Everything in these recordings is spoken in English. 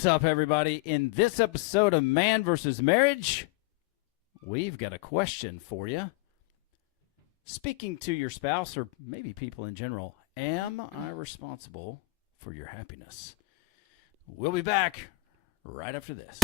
What's up, everybody? In this episode of Man vs. Marriage, we've got a question for you. Speaking to your spouse, or maybe people in general, am I responsible for your happiness? We'll be back right after this.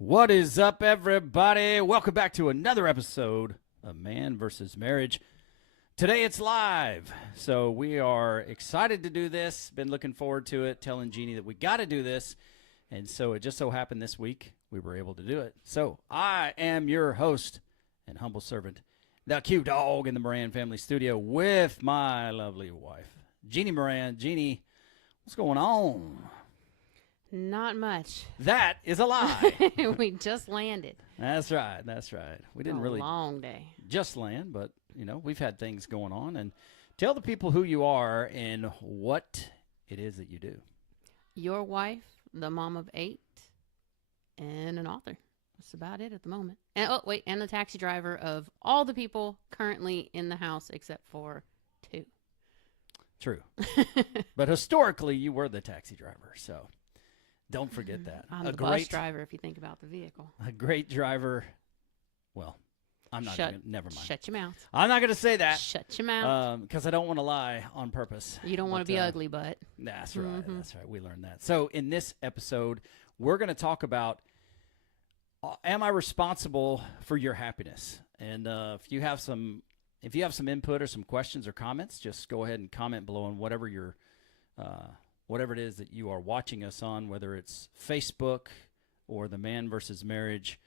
What is up, everybody? Welcome back to another episode of Man vs. Marriage. Today it's live, so we are excited to do this. Been looking forward to it, telling Jeannie that we got to do this, and so it just so happened this week we were able to do it. So I am your host and humble servant, the Q Dog in the Moran family studio with my lovely wife, Jeannie Moran. Jeannie, what's going on? Not much. That is a lie. We just landed. That's right. That's right. We didn't really long day. just land, but, you know, we've had things going on. And tell the people who you are and what it is that you do. Your wife, the mom of 8, and an author. That's about it at the moment. And and the taxi driver of all the people currently in the house except for 2. True. But historically, you were the taxi driver, so don't forget that. I'm the bus driver if you think about the vehicle. A great driver. Well, I'm not going to, never mind. Shut your mouth. I'm not going to say that. Shut your mouth. Because I don't want to lie on purpose. You don't want to be ugly, but. That's right. Mm-hmm. That's right. We learned that. So in this episode, we're going to talk about, am I responsible for your happiness? And if you have some input or some questions or comments, just go ahead and comment below on whatever it is that you are watching us on, whether it's Facebook or the Man vs. Marriage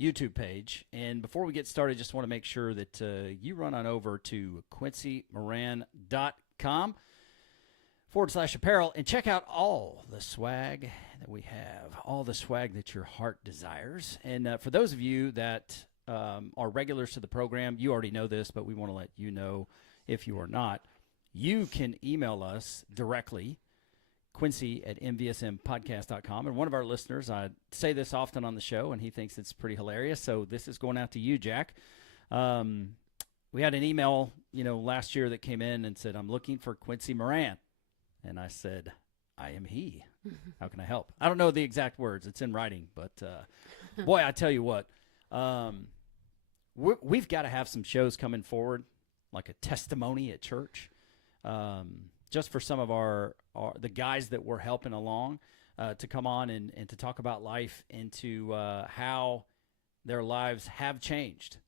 YouTube page. And before we get started, just want to make sure that you run on over to QuincyMoran.com/apparel and check out all the swag that we have, all the swag that your heart desires. And for those of you that are regulars to the program, you already know this, but we want to let you know if you are not. You can email us directly, Quincy@MVSMpodcast.com. And one of our listeners, I say this often on the show, and he thinks it's pretty hilarious, so this is going out to you, Jack. We had an email, last year that came in and said, I'm looking for Quincy Moran. And I said, I am he. How can I help? I don't know the exact words. It's in writing. But, boy, I tell you what, we've got to have some shows coming forward, like a testimony at church. Just for some of the guys that we're helping along to come on and to talk about life and to how their lives have changed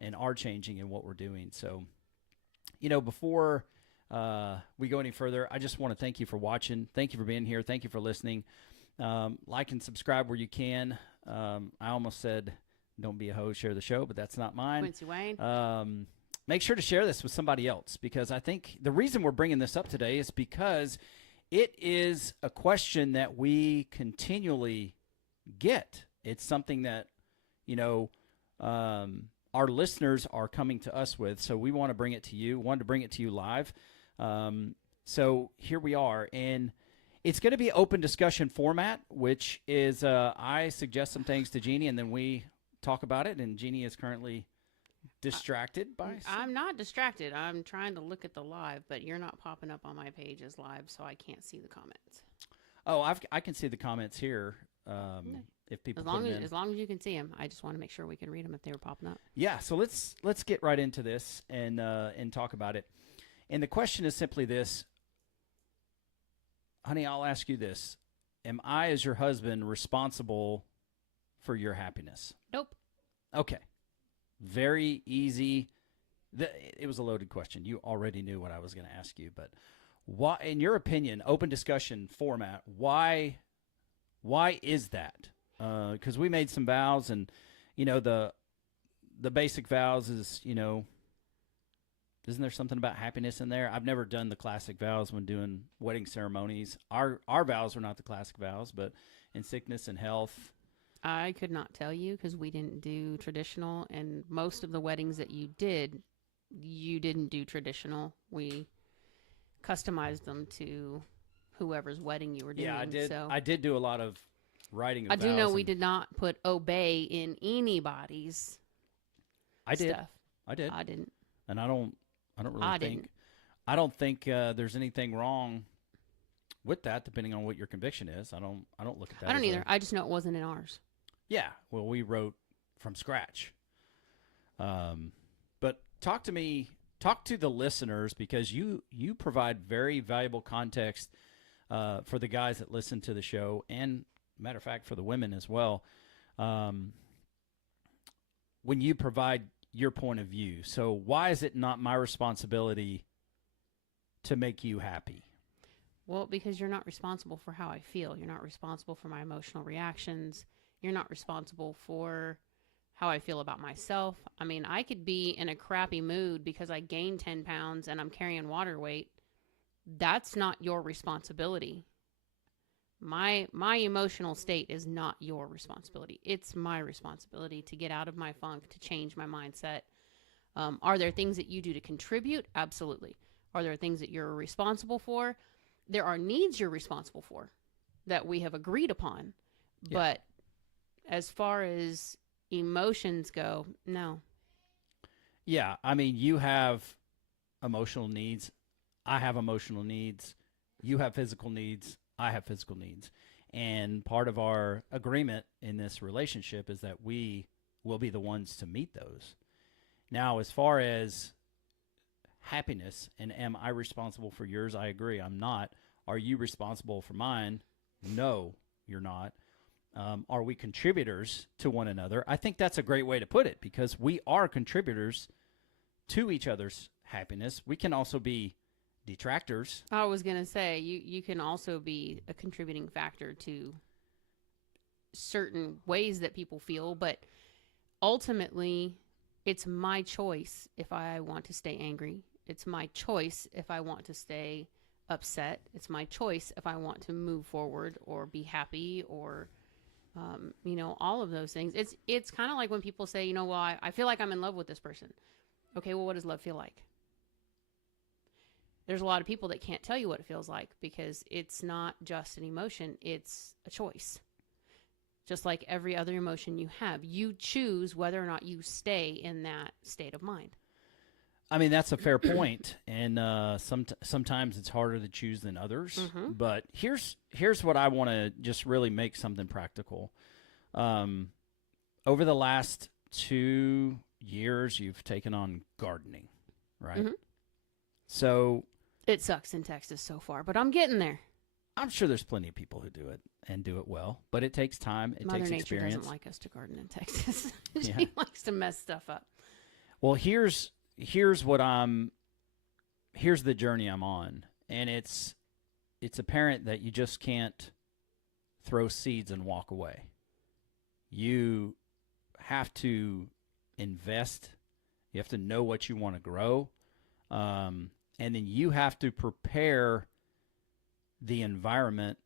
and are changing in what we're doing. So, before we go any further, I just want to thank you for watching. Thank you for being here. Thank you for listening. Like and subscribe where you can. I almost said don't be a hoe, share the show, but that's not mine. Quincy Wayne. Make sure to share this with somebody else, because I think the reason we're bringing this up today is because it is a question that we continually get. It's something that, our listeners are coming to us with, so we want to bring it to you. Wanted to bring it to you live. So here we are, and it's going to be open discussion format, which is I suggest some things to Jeannie, and then we talk about it, and Jeannie is currently distracted by I'm not distracted. I'm trying to look at the live, but you're not popping up on my page as live, so I can't see the comments. Oh, I can see the comments here. If people as long as you can see them, I just want to make sure we can read them if they were popping up. Yeah, so let's get right into this and talk about it. And the question is simply this, honey. I'll ask you this: am I, as your husband, responsible for your happiness? Nope. Okay. Very easy. It was a loaded question. You already knew what I was going to ask you, but why, in your opinion, open discussion format, why is that? Because we made some vows, and the basic vows is isn't there something about happiness in there? I've never done the classic vows when doing wedding ceremonies. Our vows are not the classic vows, but in sickness and health. I could not tell you because we didn't do traditional, and most of the weddings that you didn't do traditional. We customized them to whoever's wedding you were doing. Yeah, I did. So I did do a lot of writing of I do know vows we and- did not put obey in anybody's I did. stuff. I did. I didn't. And I don't really I think didn't. I don't think there's anything wrong with that, depending on what your conviction is. I don't look at that. I don't as either. I just know it wasn't in ours. Yeah, well, we wrote from scratch. But talk to the listeners, because you provide very valuable context for the guys that listen to the show, and matter of fact, for the women as well. When you provide your point of view, so why is it not my responsibility to make you happy? Well, because you're not responsible for how I feel. You're not responsible for my emotional reactions. You're not responsible for how I feel about myself. I mean, I could be in a crappy mood because I gained 10 pounds and I'm carrying water weight. That's not your responsibility. My emotional state is not your responsibility. It's my responsibility to get out of my funk, to change my mindset. Are there things that you do to contribute? Absolutely. Are there things that you're responsible for? There are needs you're responsible for that we have agreed upon. Yeah. But as far as emotions go, no. Yeah, I mean, you have emotional needs. I have emotional needs. You have physical needs. I have physical needs. And part of our agreement in this relationship is that we will be the ones to meet those. Now, as far as happiness, and am I responsible for yours? I agree. I'm not. Are you responsible for mine? No, you're not. Are we contributors to one another? I think that's a great way to put it, because we are contributors to each other's happiness. We can also be detractors. I was going to say, you can also be a contributing factor to certain ways that people feel, but ultimately, it's my choice if I want to stay angry. It's my choice if I want to stay upset. It's my choice if I want to move forward or be happy or, all of those things. It's kind of like when people say, well, I feel like I'm in love with this person. Okay, well, what does love feel like? There's a lot of people that can't tell you what it feels like because it's not just an emotion. It's a choice. Just like every other emotion you have, you choose whether or not you stay in that state of mind. I mean, that's a fair point, and sometimes it's harder to choose than others. Mhm. But here's what I want to just really make something practical. Over the last 2 years, you've taken on gardening, right? Mhm. So It sucks in Texas so far, but I'm getting there. I'm sure there's plenty of people who do it and do it well, but it takes time. It Mother takes Nature experience. doesn't like us to garden in Texas. She Yeah. likes to mess stuff up. Well, here's the journey I'm on, and it's apparent that you just can't throw seeds and walk away. You have to invest. You have to know what you want to grow, and then you have to prepare the environment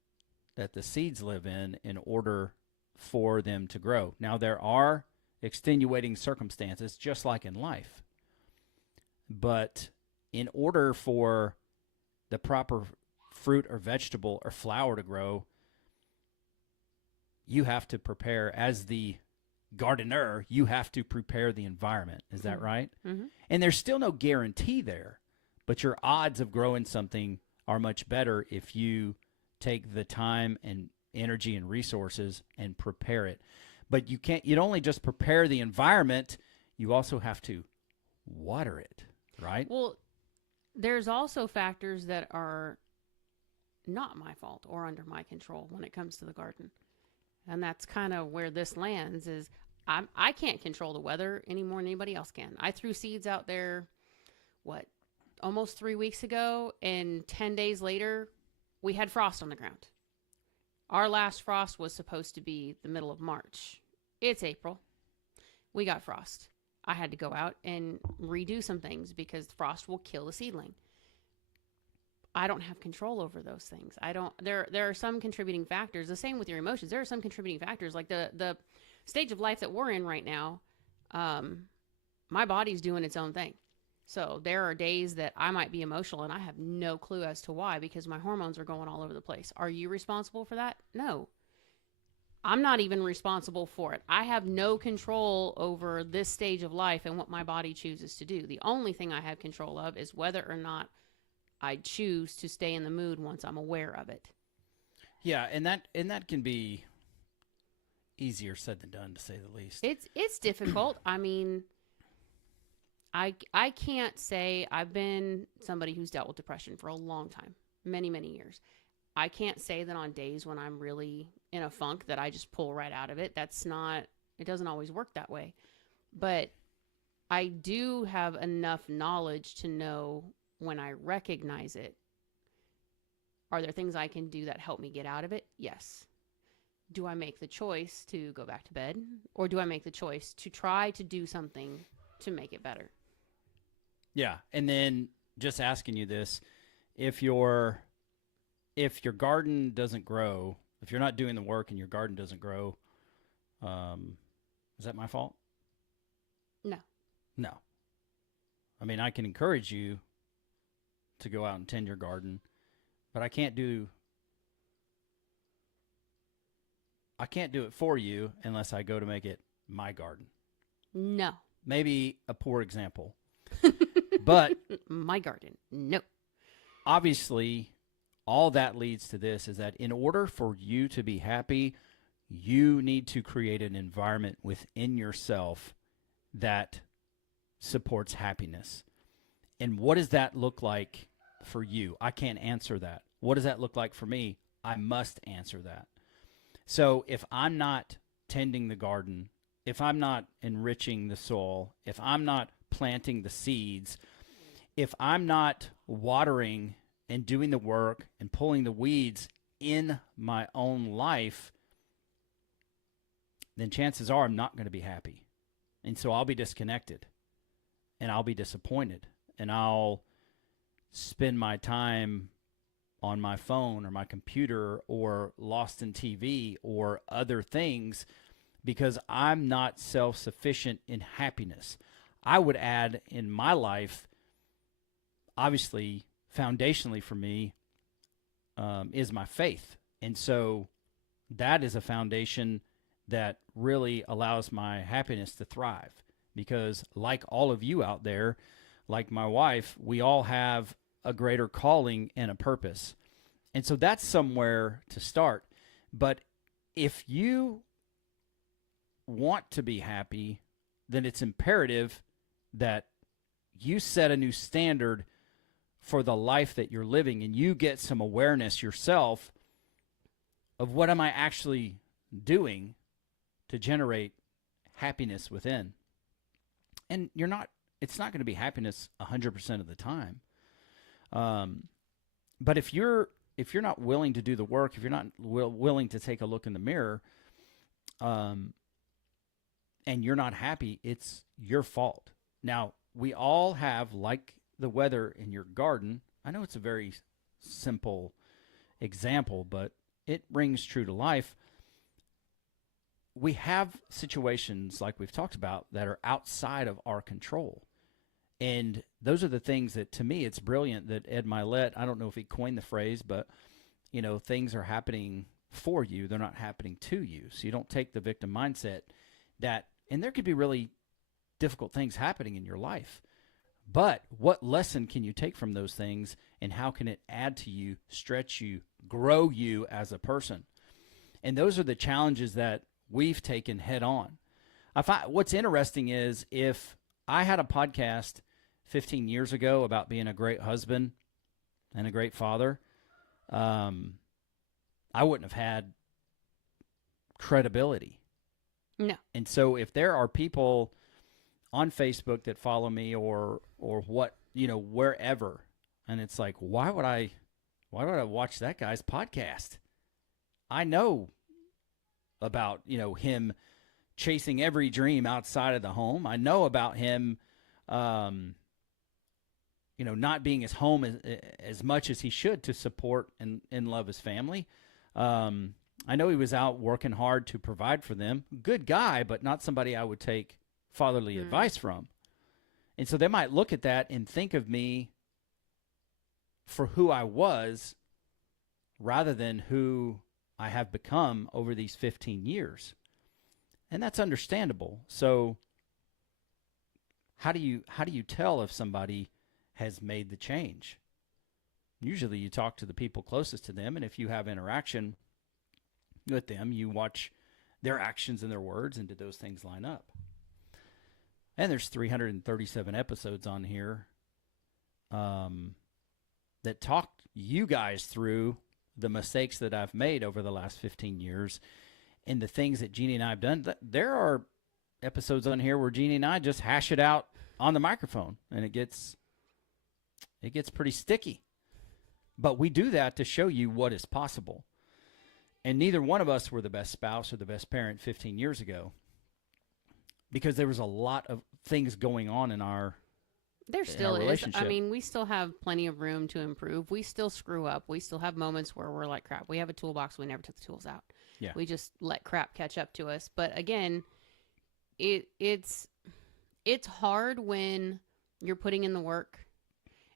that the seeds live in order for them to grow. Now, there are extenuating circumstances, just like in life. But in order for the proper fruit or vegetable or flower to grow, you have to prepare, as the gardener, you have to prepare the environment. Is that right? Mm-hmm. And there's still no guarantee there, but your odds of growing something are much better if you take the time and energy and resources and prepare it. But you don't only just prepare the environment, you also have to water it, right? Well, there's also factors that are not my fault or under my control when it comes to the garden. And that's kind of where this lands is I can't control the weather any more than anybody else can. I threw seeds out there, almost 3 weeks ago, and 10 days later, we had frost on the ground. Our last frost was supposed to be the middle of March. It's April. We got frost. I had to go out and redo some things because frost will kill the seedling. I don't have control over those things. I don't. There are some contributing factors. The same with your emotions. There are some contributing factors, like the stage of life that we're in right now. My body's doing its own thing. So there are days that I might be emotional and I have no clue as to why, because my hormones are going all over the place. Are you responsible for that? No. I'm not even responsible for it. I have no control over this stage of life and what my body chooses to do. The only thing I have control of is whether or not I choose to stay in the mood once I'm aware of it. Yeah, and that can be easier said than done, to say the least. It's difficult. I mean, I can't say I've been somebody who's dealt with depression for a long time, many, many years. I can't say that on days when I'm really in a funk that I just pull right out of it. It doesn't always work that way. But I do have enough knowledge to know when I recognize it. Are there things I can do that help me get out of it? Yes. Do I make the choice to go back to bed? Or do I make the choice to try to do something to make it better? Yeah, and then just asking you this, if your garden doesn't grow, if you're not doing the work and your garden doesn't grow, is that my fault? No. No. I mean, I can encourage you to go out and tend your garden, but I can't do it for you unless I go to make it my garden. No. Maybe a poor example. But my garden. No. Obviously, all that leads to this is that in order for you to be happy, you need to create an environment within yourself that supports happiness. And what does that look like for you? I can't answer that. What does that look like for me? I must answer that. So if I'm not tending the garden, if I'm not enriching the soil, if I'm not planting the seeds, if I'm not watering and doing the work and pulling the weeds in my own life, then chances are I'm not going to be happy. And so I'll be disconnected and I'll be disappointed and I'll spend my time on my phone or my computer or lost in TV or other things because I'm not self-sufficient in happiness. I would add in my life, obviously, foundationally for me, is my faith. And so that is a foundation that really allows my happiness to thrive. Because like all of you out there, like my wife, we all have a greater calling and a purpose. And so that's somewhere to start. But if you want to be happy, then it's imperative that you set a new standard for the life that you're living and you get some awareness yourself of what am I actually doing to generate happiness within. And it's not going to be happiness 100% of the time. But if you're not willing to do the work, if you're not willing to take a look in the mirror, and you're not happy, it's your fault. Now, we all have, like the weather in your garden, I know it's a very simple example, but it rings true to life. We have situations like we've talked about that are outside of our control. And those are the things that, to me, it's brilliant that Ed Milet, I don't know if he coined the phrase, but, things are happening for you. They're not happening to you. So you don't take the victim mindset and there could be really difficult things happening in your life. But what lesson can you take from those things and how can it add to you, stretch you, grow you as a person? And those are the challenges that we've taken head on. What's interesting is if I had a podcast 15 years ago about being a great husband and a great father, I wouldn't have had credibility. No. And so if there are people on Facebook that follow me or what, wherever, and it's like, why would I watch that guy's podcast? I know about, him chasing every dream outside of the home. I know about him, not being as home as much as he should to support and love his family. I know he was out working hard to provide for them. Good guy, but not somebody I would take fatherly advice from. And so they might look at that and think of me for who I was rather than who I have become over these 15 years. And that's understandable. So how do you tell if somebody has made the change? Usually you talk to the people closest to them, and if you have interaction with them, you watch their actions and their words, and did those things line up? And there's 337 episodes on here that talk you guys through the mistakes that I've made over the last 15 years and the things that Jeannie and I have done. There are episodes on here where Jeannie and I just hash it out on the microphone, and it gets pretty sticky. But we do that to show you what is possible. And neither one of us were the best spouse or the best parent 15 years ago, because there was a lot of things going on in our There still is. relationship. I mean, we still have plenty of room to improve. We still screw up. We still have moments where we're like, crap. We have a toolbox. We never took the tools out. Yeah. We just let crap catch up to us. But again, it's hard when you're putting in the work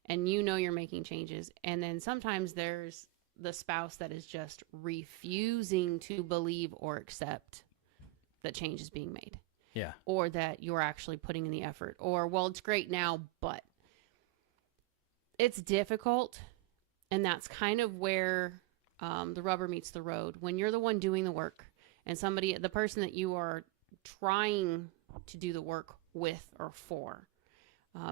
and you know you're making changes. And then sometimes there's the spouse that is just refusing to believe or accept that change is being made. Yeah. Or that you're actually putting in the effort. Or, well, it's great now, but it's difficult. And that's kind of where the rubber meets the road. When you're the one doing the work and the person that you are trying to do the work with or for,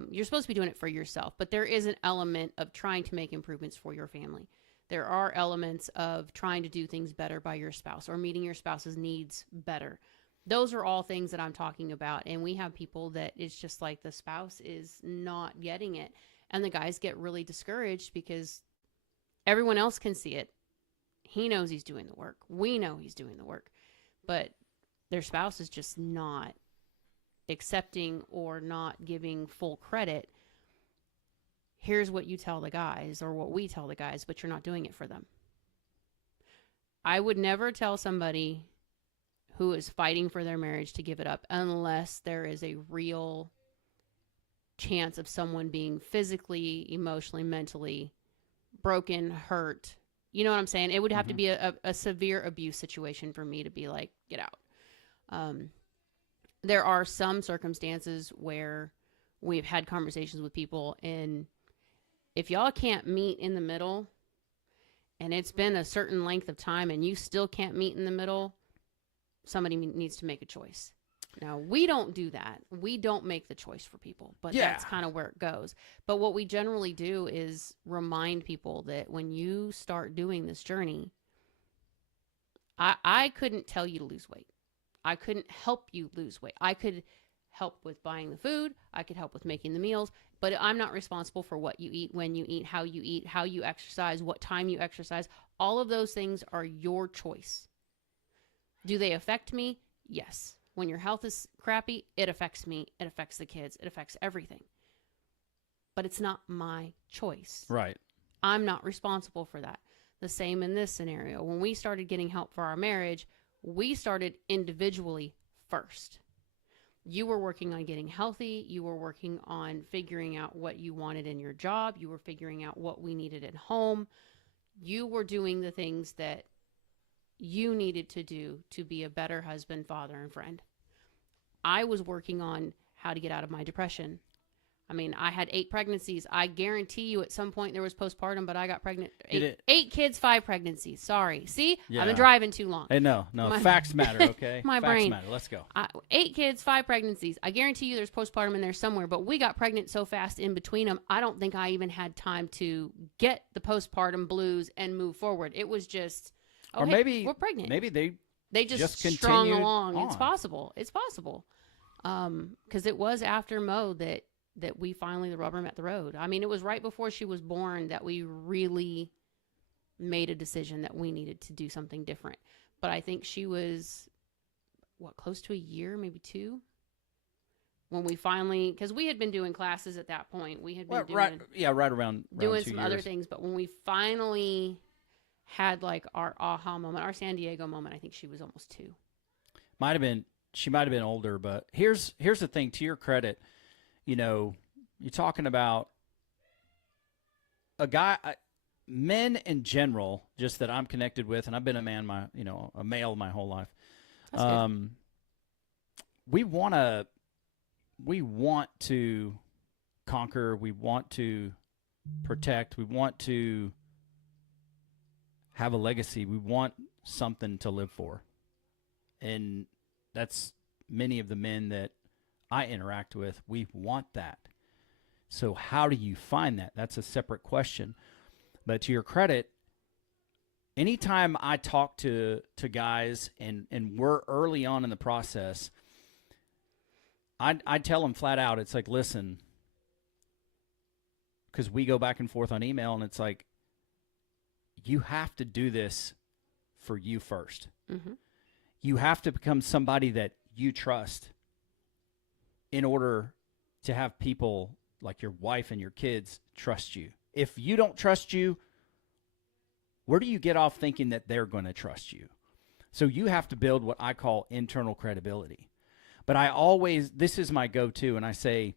you're supposed to be doing it for yourself. But there is an element of trying to make improvements for your family. There are elements of trying to do things better by your spouse or meeting your spouse's needs better. Those are all things that I'm talking about. And we have people that it's just like the spouse is not getting it. And the guys get really discouraged because everyone else can see it. He knows he's doing the work. We know he's doing the work. But their spouse is just not accepting or not giving full credit. Here's what you tell the guys or what we tell the guys, but you're not doing it for them. I would never tell somebody who is fighting for their marriage to give it up unless there is a real chance of someone being physically, emotionally, mentally broken, hurt. You know what I'm saying? It would have to be a severe abuse situation for me to be like, get out. There are some circumstances where we've had conversations with people, and if y'all can't meet in the middle and it's been a certain length of time and you still can't meet in the middle, somebody needs to make a choice. Now, we don't do that. We don't make the choice for people, but that's kind of where it goes. But what we generally do is remind people that when you start doing this journey, I couldn't tell you to lose weight. I couldn't help you lose weight. I could help with buying the food. I could help with making the meals, but I'm not responsible for what you eat, when you eat, how you exercise, what time you exercise. All of those things are your choice. Do they affect me? Yes. When your health is crappy, it affects me. It affects the kids. It affects everything. But it's not my choice. Right. I'm not responsible for that. The same in this scenario. When we started getting help for our marriage, we started individually first. You were working on getting healthy. You were working on figuring out what you wanted in your job. You were figuring out what we needed at home. You were doing the things that you needed to do to be a better husband, father, and friend. I was working on how to get out of my depression. I mean, I had 8 pregnancies. I guarantee you at some point there was postpartum, but I got pregnant. 8 kids, 5 pregnancies. Sorry. See? Yeah. I've been driving too long. Hey, no. Facts matter, okay? My Facts brain. matter. Let's go. 8 kids, 5 pregnancies. I guarantee you there's postpartum in there somewhere, but we got pregnant so fast in between them, I don't think I even had time to get the postpartum blues and move forward. It was just, or maybe we're pregnant. Maybe they just strung continued along. on. It's possible. It's possible. Because it was after Mo that we finally, the rubber met the road. I mean, it was right before she was born that we really made a decision that we needed to do something different. But I think she was close to a year, maybe 2. When we finally, because we had been doing classes at that point, we had been right around doing 2 some years. other things. But when we finally had like our aha moment, our San Diego moment, I think she was almost 2. She might have been older, but here's the thing. To your credit, you're talking about a guy, men in general, just that I'm connected with, and I've been a male my whole life. That's good. We want to conquer. We want to protect. We want to have a legacy. We want something to live for. And that's many of the men that I interact with. We want that. So how do you find that? That's a separate question. But to your credit, anytime I talk to guys and we're early on in the process, I tell them flat out, it's like, listen, because we go back and forth on email, and it's like, you have to do this for you first. Mm-hmm. You have to become somebody that you trust in order to have people like your wife and your kids trust you. If you don't trust you, where do you get off thinking that they're going to trust you? So you have to build what I call internal credibility. But this is my go-to, and I say,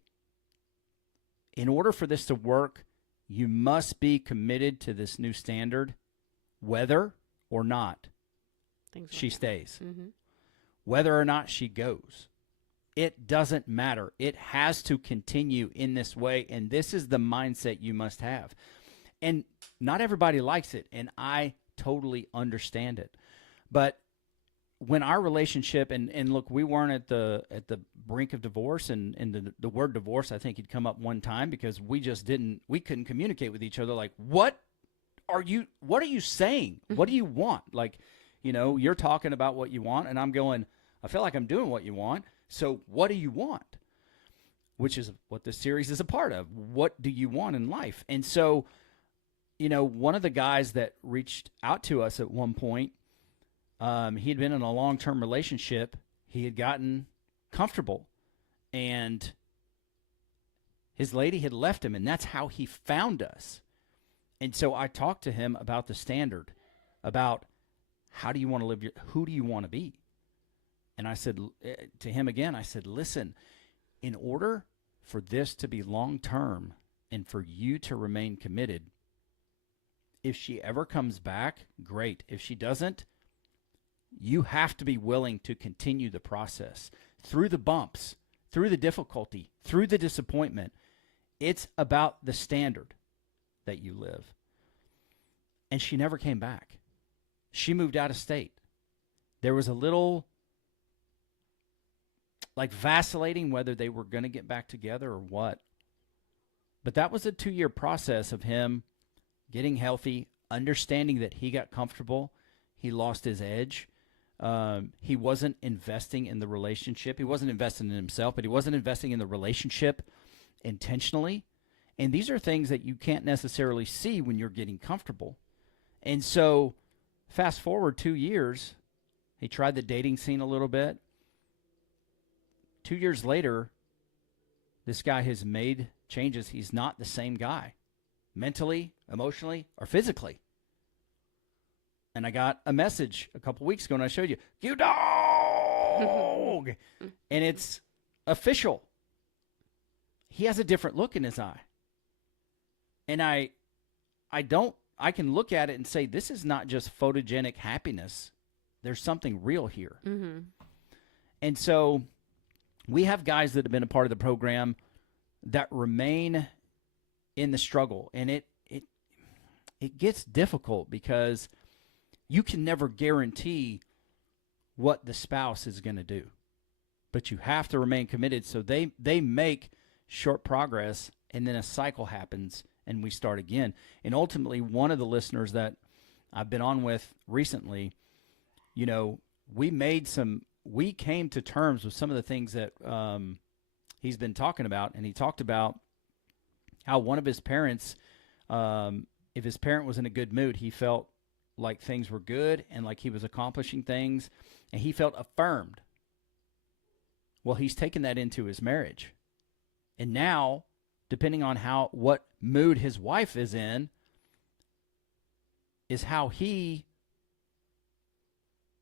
in order for this to work, you must be committed to this new standard, whether or not she stays, mm-hmm. whether or not she goes. It doesn't matter. It has to continue in this way, and this is the mindset you must have. And not everybody likes it, and I totally understand it. But when our relationship, and look, we weren't at the brink of divorce, and the word divorce, I think, had come up one time because we couldn't communicate with each other. Like, what are you saying? What do you want? Like, you're talking about what you want, and I'm going, I feel like I'm doing what you want. So what do you want? Which is what this series is a part of. What do you want in life? And so, one of the guys that reached out to us at one point, he had been in a long-term relationship. He had gotten comfortable, and his lady had left him, and that's how he found us. And so I talked to him about the standard, about how do you want to live who do you want to be? And I said to him again, I said, listen, in order for this to be long-term and for you to remain committed, if she ever comes back, great. If she doesn't, you have to be willing to continue the process through the bumps, through the difficulty, through the disappointment. It's about the standard that you live. And she never came back. She moved out of state. There was a little like vacillating whether they were going to get back together or what. But that was a 2-year process of him getting healthy, understanding that he got comfortable. He lost his edge. He wasn't investing in the relationship. He wasn't investing in himself, but he wasn't investing in the relationship intentionally. And these are things that you can't necessarily see when you're getting comfortable. And so fast forward 2 years, he tried the dating scene a little bit. 2 years later, this guy has made changes. He's not the same guy, mentally, emotionally, or physically. And I got a message a couple weeks ago, and I showed you, you dog! And it's official. He has a different look in his eye. And I can look at it and say, this is not just photogenic happiness. There's something real here. Mm-hmm. And so we have guys that have been a part of the program that remain in the struggle. And it gets difficult because you can never guarantee what the spouse is going to do. But you have to remain committed. So they make short progress, and then a cycle happens, and we start again. And ultimately, one of the listeners that I've been on with recently, we came to terms with some of the things that he's been talking about. And he talked about how one of his parents, if his parent was in a good mood, he felt like things were good and like he was accomplishing things, and he felt affirmed Well, he's taken that into his marriage. And now, depending on what mood his wife is in, is how he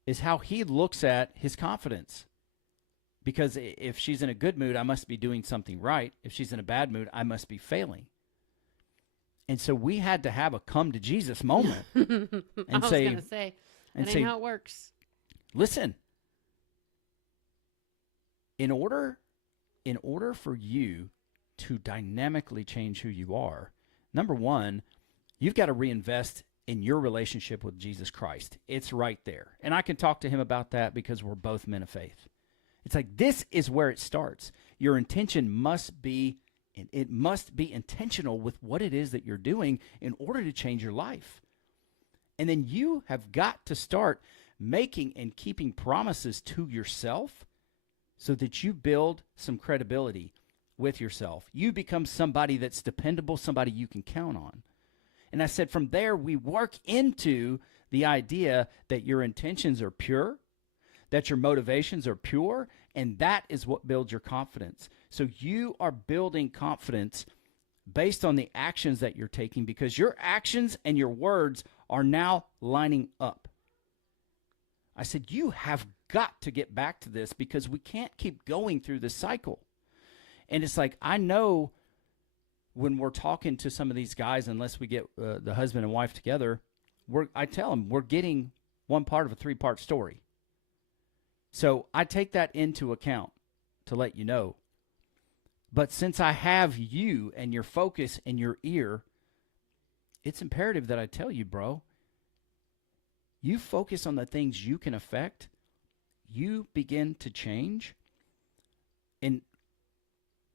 looks at his confidence. Because if she's in a good mood, I must be doing something right. If she's in a bad mood, I must be failing. And so we had to have a come to Jesus moment and I was going to say, that ain't how it works. Listen, in order for you to dynamically change who you are, number one, you've got to reinvest in your relationship with Jesus Christ. It's right there. And I can talk to him about that because we're both men of faith. It's like, this is where it starts. Your intention must be intentional with what it is that you're doing in order to change your life. And then you have got to start making and keeping promises to yourself so that you build some credibility with yourself. You become somebody that's dependable, somebody you can count on. And I said from there, we work into the idea that your intentions are pure, that your motivations are pure, and that is what builds your confidence. So you are building confidence based on the actions that you're taking, because your actions and your words are now lining up. I said, you have got to get back to this, because we can't keep going through this cycle. And it's like, I know when we're talking to some of these guys, unless we get the husband and wife together, I tell them we're getting one part of a 3-part story. So I take that into account to let you know. But since I have you and your focus and your ear, it's imperative that I tell you, bro, you focus on the things you can affect, you begin to change, and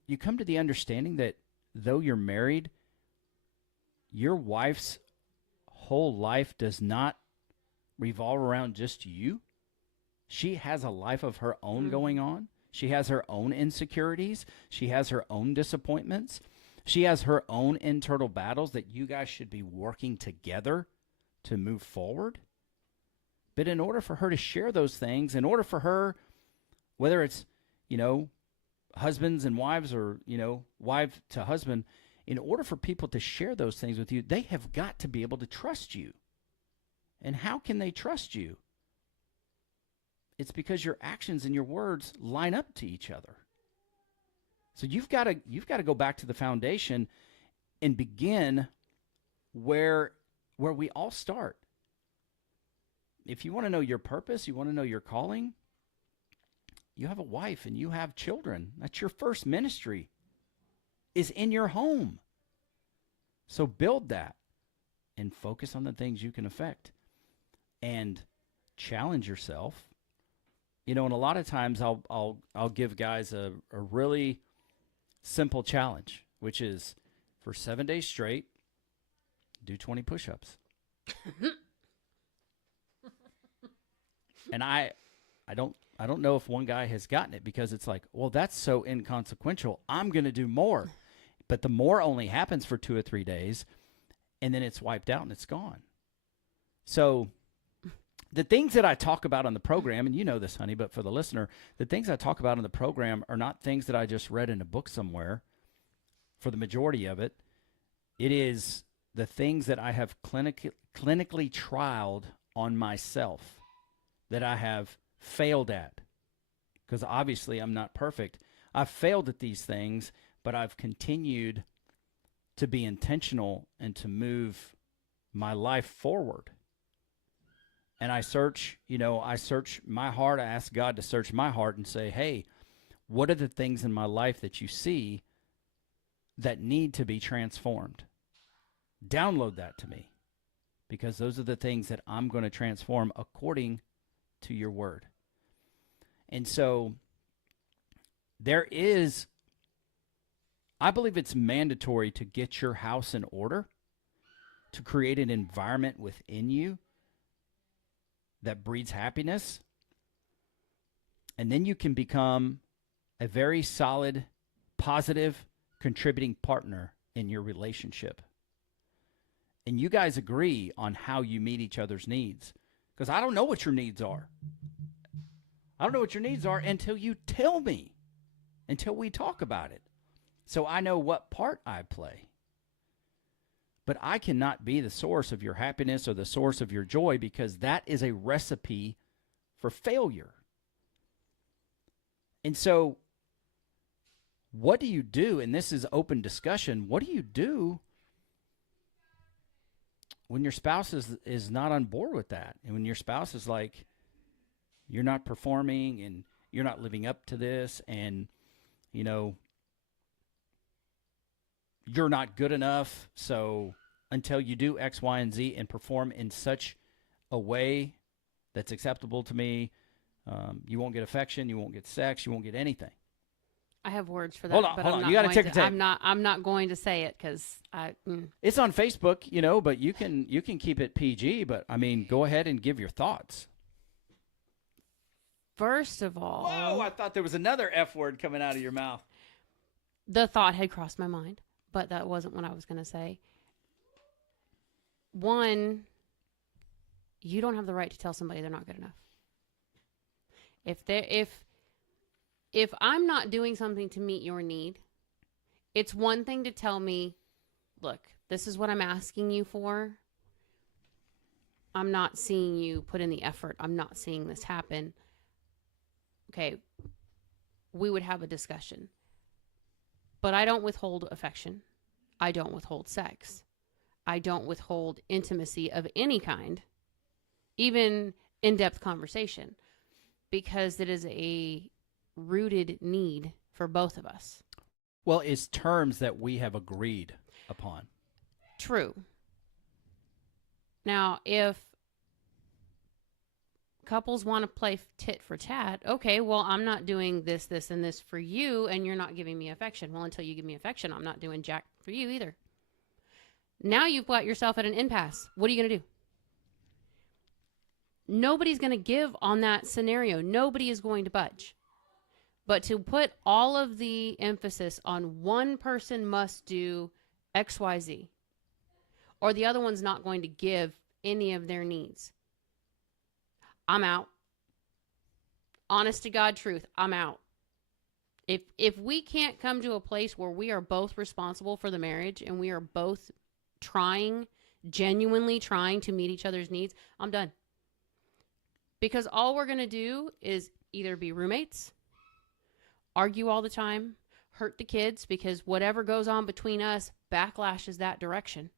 you come to the understanding that though you're married, your wife's whole life does not revolve around just you. She has a life of her own going on. She has her own insecurities. She has her own disappointments. She has her own internal battles that you guys should be working together to move forward. But in order for her to share those things, in order for her, whether it's, husbands and wives, or, wife to husband, in order for people to share those things with you, they have got to be able to trust you. And how can they trust you? It's because your actions and your words line up to each other. So you've got to go back to the foundation and begin where we all start. If you want to know your purpose, you want to know your calling, you have a wife and you have children. That's your first ministry, is in your home. So build that and focus on the things you can affect and challenge yourself. And a lot of times I'll give guys a really simple challenge, which is for 7 days straight, do 20 push-ups. And I don't know if one guy has gotten it, because it's like, well, that's so inconsequential. I'm going to do more. But the more only happens for 2 or 3 days, and then it's wiped out and it's gone. So the things that I talk about on the program, and you know this, honey, but for the listener, the things I talk about on the program are not things that I just read in a book somewhere. For the majority of it, it is the things that I have clinically trialed on myself, that I have failed at. Because obviously I'm not perfect. I've failed at these things, but I've continued to be intentional and to move my life forward. And I search my heart. I ask God to search my heart and say, hey, what are the things in my life that you see that need to be transformed? Download that to me, because those are the things that I'm going to transform according to your word. And so I believe it's mandatory to get your house in order, to create an environment within you that breeds happiness. And then you can become a very solid, positive, contributing partner in your relationship. And you guys agree on how you meet each other's needs. Because I don't know what your needs are. I don't know what your needs are until you tell me, until we talk about it. So I know what part I play. But I cannot be the source of your happiness or the source of your joy, because that is a recipe for failure. And so what do you do? And this is open discussion. What do you do when your spouse is not on board with that? And when your spouse is like, you're not performing and you're not living up to this, and, you know, you're not good enough, so until you do X, Y, and Z and perform in such a way that's acceptable to me, you won't get affection, you won't get sex, you won't get anything. I have words for that. Hold on, but hold I'm on. not You got to going take a tape. I'm not going to say it because I. It's on Facebook, you know, but you can keep it PG. But I mean, go ahead and give your thoughts. First of all, Whoa! I thought there was another F word coming out of your mouth. the thought had crossed my mind, but that wasn't what I was going to say. One, you don't have the right to tell somebody they're not good enough. If I'm not doing something to meet your need, it's one thing to tell me, look, this is what I'm asking you for. I'm not seeing you put in the effort. I'm not seeing this happen. Okay, we would have a discussion. But I don't withhold affection. I don't withhold sex. I don't withhold intimacy of any kind, even in-depth conversation, because it is a rooted need for both of us. Well, it's terms that we have agreed upon. True. Now, if couples want to play tit for tat, okay, well, I'm not doing this, this, and this for you, and you're not giving me affection. Well, until you give me affection, I'm not doing jack for you either. Now you've got yourself at an impasse. What are you going to do? Nobody's going to give on that scenario. Nobody is going to budge. But to put all of the emphasis on one person must do X, Y, Z, or the other one's not going to give any of their needs, I'm out. Honest to God truth, I'm out. If we can't come to a place where we are both responsible for the marriage and we are both genuinely trying to meet each other's needs, I'm done. Because all we're going to do is either be roommates, argue all the time, hurt the kids, because whatever goes on between us backlashes that direction.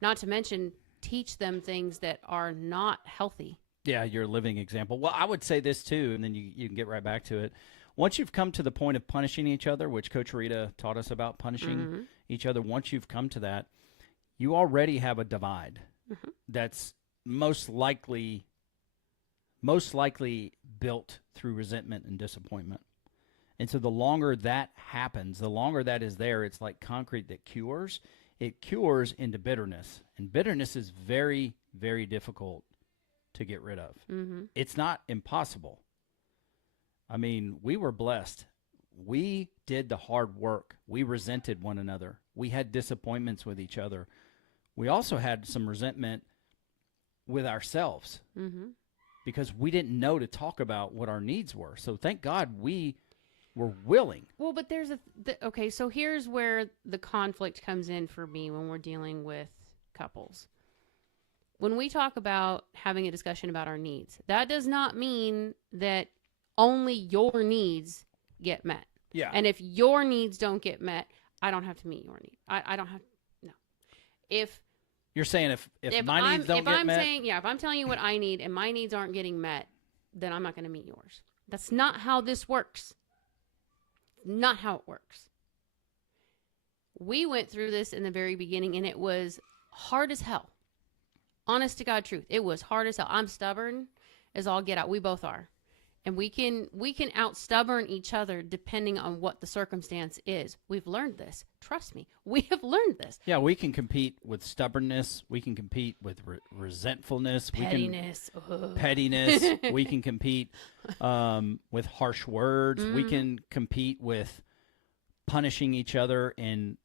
Not to mention teach them things that are not healthy. Yeah, you're a living example. Well, I would say this too, and then you can get right back to it. Once you've come to the point of punishing each other, which Coach Rita taught us about punishing each other, once you've come to that, you already have a divide that's most likely built through resentment and disappointment. And so the longer that happens, the longer that is there, it's like concrete that cures. It cures into bitterness. And bitterness is very, very difficult to get rid of. It's not impossible. I mean, we were blessed. We did the hard work. We resented one another. We had disappointments with each other. We also had some resentment with ourselves because we didn't know to talk about what our needs were. So thank God we were willing. Well, but there's okay, so here's where the conflict comes in for me when we're dealing with couples. When we talk about having a discussion about our needs, that does not mean that only your needs get met. Yeah. And if your needs don't get met, I don't have to meet your need. I don't have, no. If You're saying if my needs don't get met? If I'm telling you what I need and my needs aren't getting met, then I'm not going to meet yours. That's not how this works. Not how it works. We went through this in the very beginning, and it was hard as hell. Honest to God truth. It was hard as hell. I'm stubborn as all get out. We both are. And we can out stubborn each other depending on what the circumstance is. We've learned this. Trust me. We have learned this. Yeah, we can compete with stubbornness. We can compete with resentfulness. Pettiness. Pettiness. We can compete with harsh words. We can compete with punishing each other and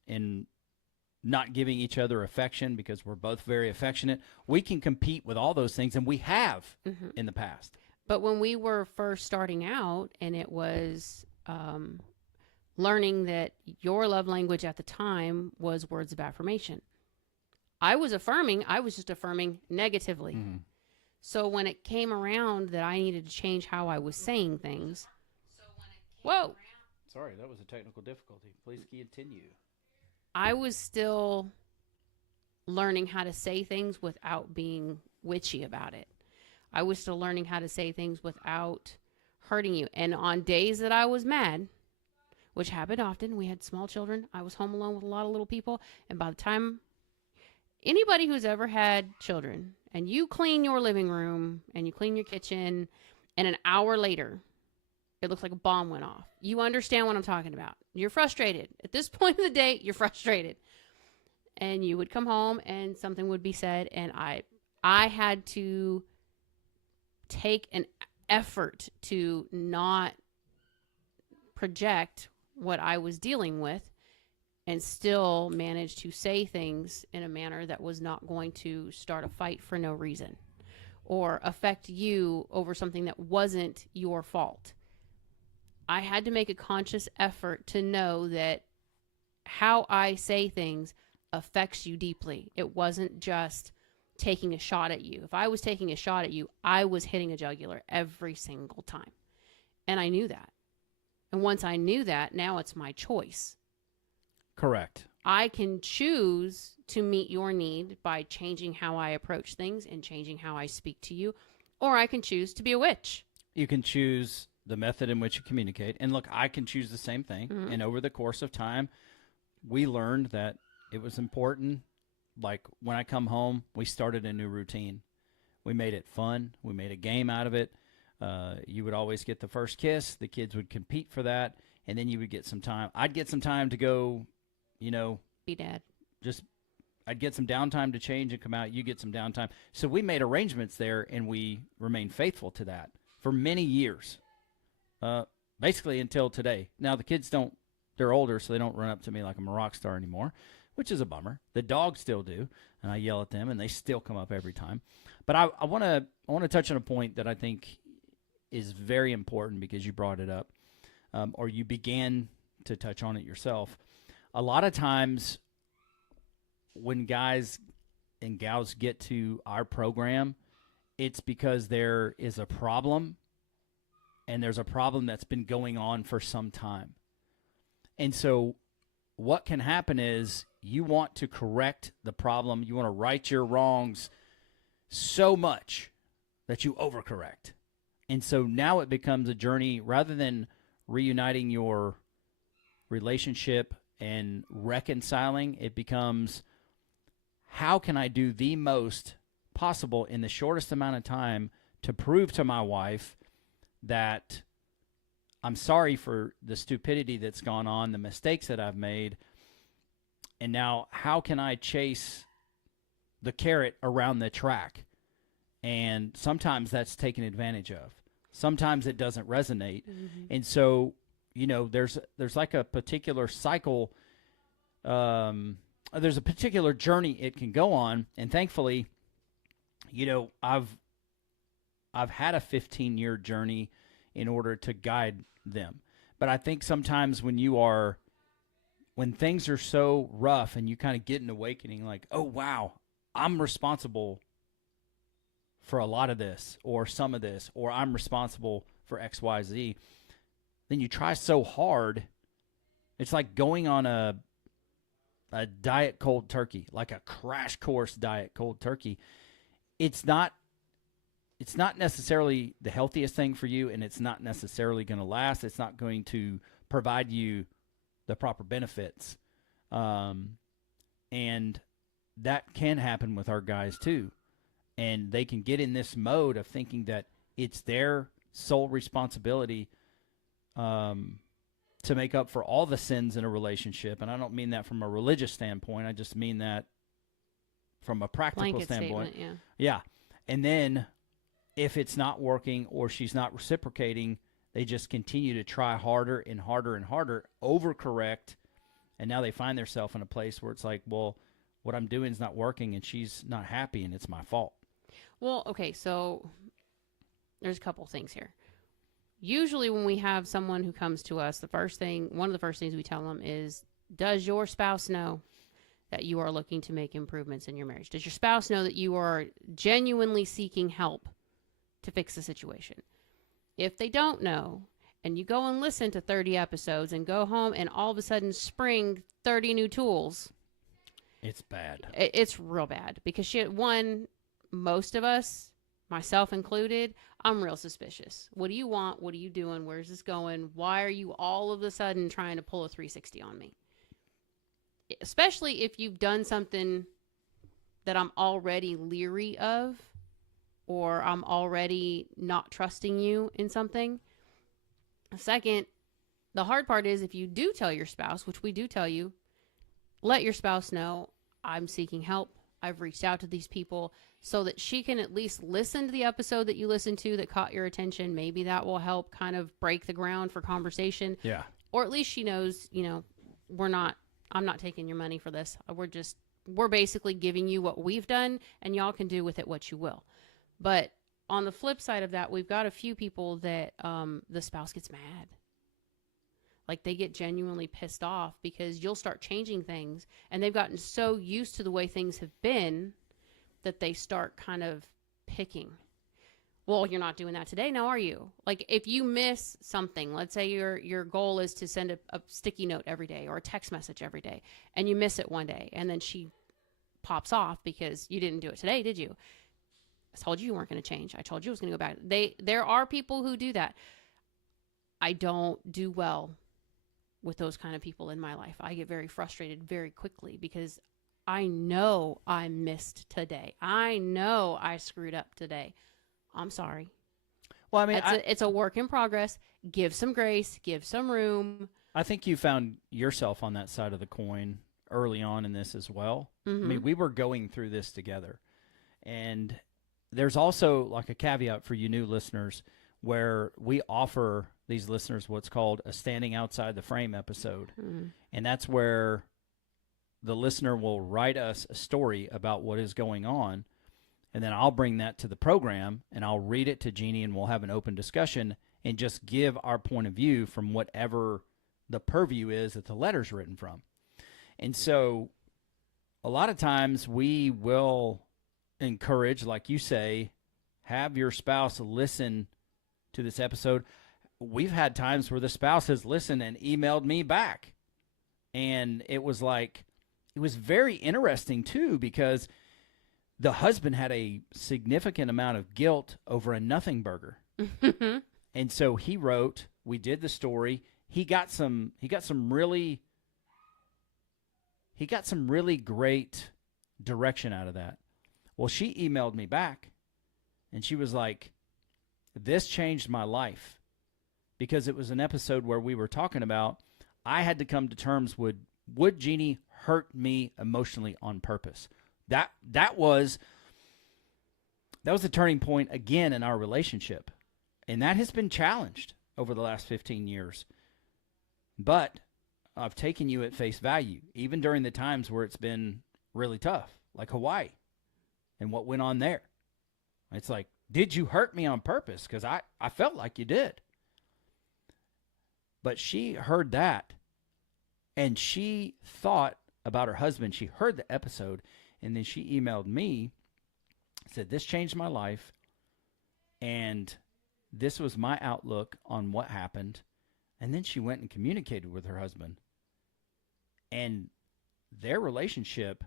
not giving each other affection because we're both very affectionate. We can compete with all those things, and we have in the past. But when we were first starting out, and it was learning that your love language at the time was words of affirmation, I was just affirming negatively. Mhm. So when it came around that I needed to change how I was saying things, whoa, Sorry, that was a technical difficulty. Please continue. I was still learning how to say things without being witchy about it. I was still learning how to say things without hurting you. And on days that I was mad, which happened often, we had small children. I was home alone with a lot of little people. And by the time anybody who's ever had children and you clean your living room and you clean your kitchen, and an hour later, it looks like a bomb went off. You understand what I'm talking about. You're frustrated. At this point of the day, you're frustrated. And you would come home and something would be said, and I had to take an effort to not project what I was dealing with and still manage to say things in a manner that was not going to start a fight for no reason or affect you over something that wasn't your fault. I had to make a conscious effort to know that how I say things affects you deeply. It wasn't just taking a shot at you. If I was taking a shot at you, I was hitting a jugular every single time. And I knew that. And once I knew that, now it's my choice. Correct. I can choose to meet your need by changing how I approach things and changing how I speak to you, or I can choose to be a witch. You can choose the method in which you communicate. And look, I can choose the same thing. Mhm. And over the course of time, we learned that it was important. Like when I come home, we started a new routine. We made it fun. We made a game out of it. You would always get the first kiss. The kids would compete for that. And then you would get some time. I'd get some time to go, Be dad. I'd get some downtime to change and come out. You get some downtime. So we made arrangements there, and we remained faithful to that for many years, basically until today. Now, the kids they're older, so they don't run up to me like I'm a rock star anymore, which is a bummer. The dogs still do, and I yell at them, and they still come up every time. But I want to touch on a point that I think is very important because you brought it up, or you began to touch on it yourself. A lot of times when guys and gals get to our program, it's because there is a problem, and there's a problem that's been going on for some time. And so what can happen is you want to correct the problem. You want to right your wrongs so much that you overcorrect. And so now it becomes a journey rather than reuniting your relationship and reconciling. It becomes, how can I do the most possible in the shortest amount of time to prove to my wife that I'm sorry for the stupidity that's gone on, the mistakes that I've made, and now how can I chase the carrot around the track? And sometimes that's taken advantage of. Sometimes it doesn't resonate. Mm-hmm. And so, there's like a particular cycle, there's a particular journey it can go on, and thankfully, I've had a 15-year journey in order to guide them. But I think sometimes when things are so rough and you kind of get an awakening like, oh, wow, I'm responsible for a lot of this or some of this, or I'm responsible for X, Y, Z, then you try so hard. It's like going on a diet cold turkey, like a crash course diet cold turkey. It's not necessarily the healthiest thing for you, and it's not necessarily going to last. It's not going to provide you the proper benefits. And that can happen with our guys too. And they can get in this mode of thinking that it's their sole responsibility to make up for all the sins in a relationship. And I don't mean that from a religious standpoint. I just mean that from a practical Blanket standpoint. statement, Yeah. And then if it's not working or she's not reciprocating, they just continue to try harder and harder and harder, overcorrect, and now they find themselves in a place where it's like, well, what I'm doing is not working and she's not happy and it's my fault. Well, okay, so there's a couple things here. Usually when we have someone who comes to us, one of the first things we tell them is, does your spouse know that you are looking to make improvements in your marriage? Does your spouse know that you are genuinely seeking help to fix the situation? If they don't know, and you go and listen to 30 episodes and go home and all of a sudden spring 30 new tools, It's bad. it's real bad. Because most of us, myself included, I'm real suspicious. What do you want? What are you doing? Where's this going? Why are you all of a sudden trying to pull a 360 on me? Especially if you've done something that I'm already leery of, or I'm already not trusting you in something. Second, the hard part is if you do tell your spouse, which we do tell you, let your spouse know, I'm seeking help. I've reached out to these people, so that she can at least listen to the episode that you listened to that caught your attention. Maybe that will help kind of break the ground for conversation. Yeah. Or at least she knows, I'm not taking your money for this. We're basically giving you what we've done, and y'all can do with it what you will. But on the flip side of that, we've got a few people that the spouse gets mad. Like, they get genuinely pissed off because you'll start changing things, and they've gotten so used to the way things have been that they start kind of picking. Well, you're not doing that today, now are you? Like, if you miss something, let's say your goal is to send a sticky note every day or a text message every day, and you miss it one day, and then she pops off because you didn't do it today, did you? I told you weren't going to change. I told you I was going to go back. There are people who do that. I don't do well with those kind of people in my life. I get very frustrated very quickly because I know I missed today. I know I screwed up today. I'm sorry. Well, I mean, it's a work in progress. Give some grace, give some room. I think you found yourself on that side of the coin early on in this as well. Mm-hmm. I mean, we were going through this together. And there's also like a caveat for you new listeners where we offer these listeners what's called a standing outside the frame episode. Mm-hmm. And that's where the listener will write us a story about what is going on. And then I'll bring that to the program and I'll read it to Jeannie and we'll have an open discussion and just give our point of view from whatever the purview is that the letter's written from. And so a lot of times we will encourage, like you say, have your spouse listen to this episode. We've had times where the spouse has listened and emailed me back. And it was very interesting too, because the husband had a significant amount of guilt over a nothing burger. And so he wrote, we did the story. He got some really great direction out of that. Well, she emailed me back and she was like, this changed my life, because it was an episode where we were talking about, I had to come to terms with, would Jeannie hurt me emotionally on purpose? That was a turning point again in our relationship. And that has been challenged over the last 15 years. But I've taken you at face value, even during the times where it's been really tough, like Hawaii and what went on there. It's like, did you hurt me on purpose? Because I felt like you did. But she heard that, and she thought about her husband. She heard the episode, and then she emailed me, said, this changed my life, and this was my outlook on what happened. And then she went and communicated with her husband. And their relationship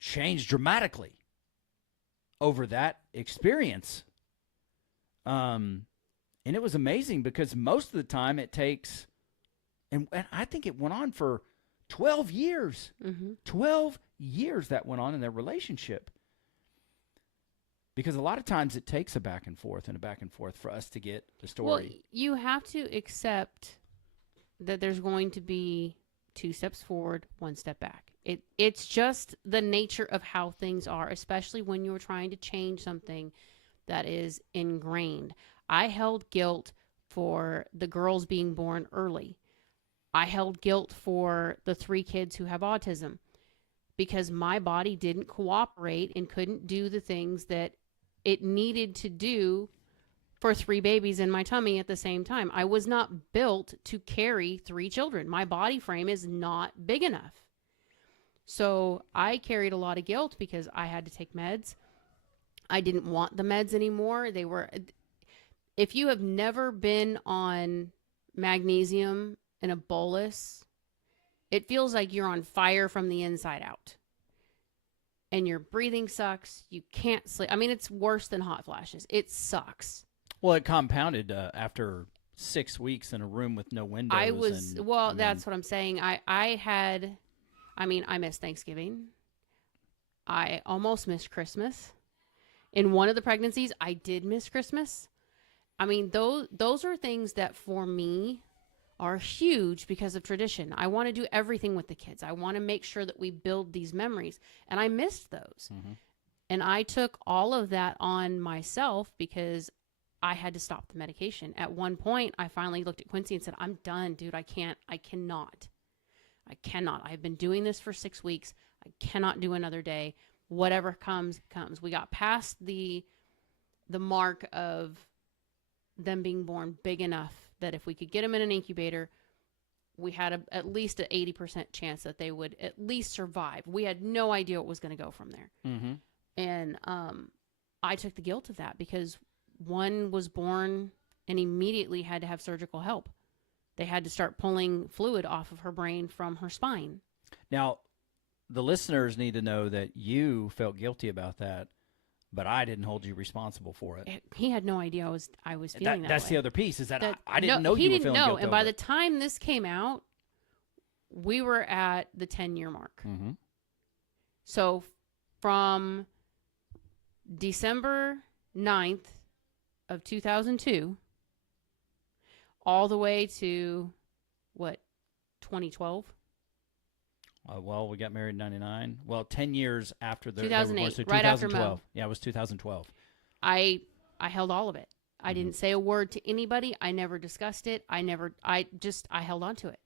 changed dramatically over that experience. And it was amazing because most of the time it takes, and I think it went on for 12 years. Mm-hmm. 12 years that went on in their relationship. Because a lot of times it takes a back and forth for us to get the story. Well, you have to accept that there's going to be 2 steps forward, 1 step back. It's just the nature of how things are, especially when you're trying to change something that is ingrained. I held guilt for the girls being born early. I held guilt for the 3 kids who have autism because my body didn't cooperate and couldn't do the things that it needed to do for 3 babies in my tummy at the same time. I was not built to carry 3 children. My body frame is not big enough. So I carried a lot of guilt because I had to take meds. I didn't want the meds anymore. They were, if you have never been on magnesium in a bolus, it feels like you're on fire from the inside out. And your breathing sucks. You can't sleep. I mean, it's worse than hot flashes. It sucks. Well, it compounded after 6 weeks in a room with no windows. That's what I'm saying. I missed Thanksgiving. I almost missed Christmas. In one of the pregnancies, I did miss Christmas. I mean, those are things that for me are huge because of tradition. I want to do everything with the kids. I want to make sure that we build these memories. And I missed those. Mm-hmm. And I took all of that on myself because I had to stop the medication. At one point, I finally looked at Quincy and said, I'm done, dude. I cannot. I've been doing this for 6 weeks. I cannot do another day. Whatever comes, comes. We got past the mark of them being born big enough that if we could get them in an incubator, we had at least an 80% chance that they would at least survive. We had no idea what was going to go from there. Mm-hmm. And I took the guilt of that because one was born and immediately had to have surgical help. They had to start pulling fluid off of her brain from her spine. Now, the listeners need to know that you felt guilty about that, but I didn't hold you responsible for it. He had no idea I was feeling that That's way. the other piece, is that I didn't know you were feeling guilty. And by the time this came out, we were at the 10-year mark. Mm-hmm. So from December 9th of 2002 all the way to, 2012? Well, we got married in 99. Well, 10 years after the 2008, so right after 2012. Yeah, it was 2012. I held all of it. I didn't say a word to anybody. I never discussed it. I held on to it.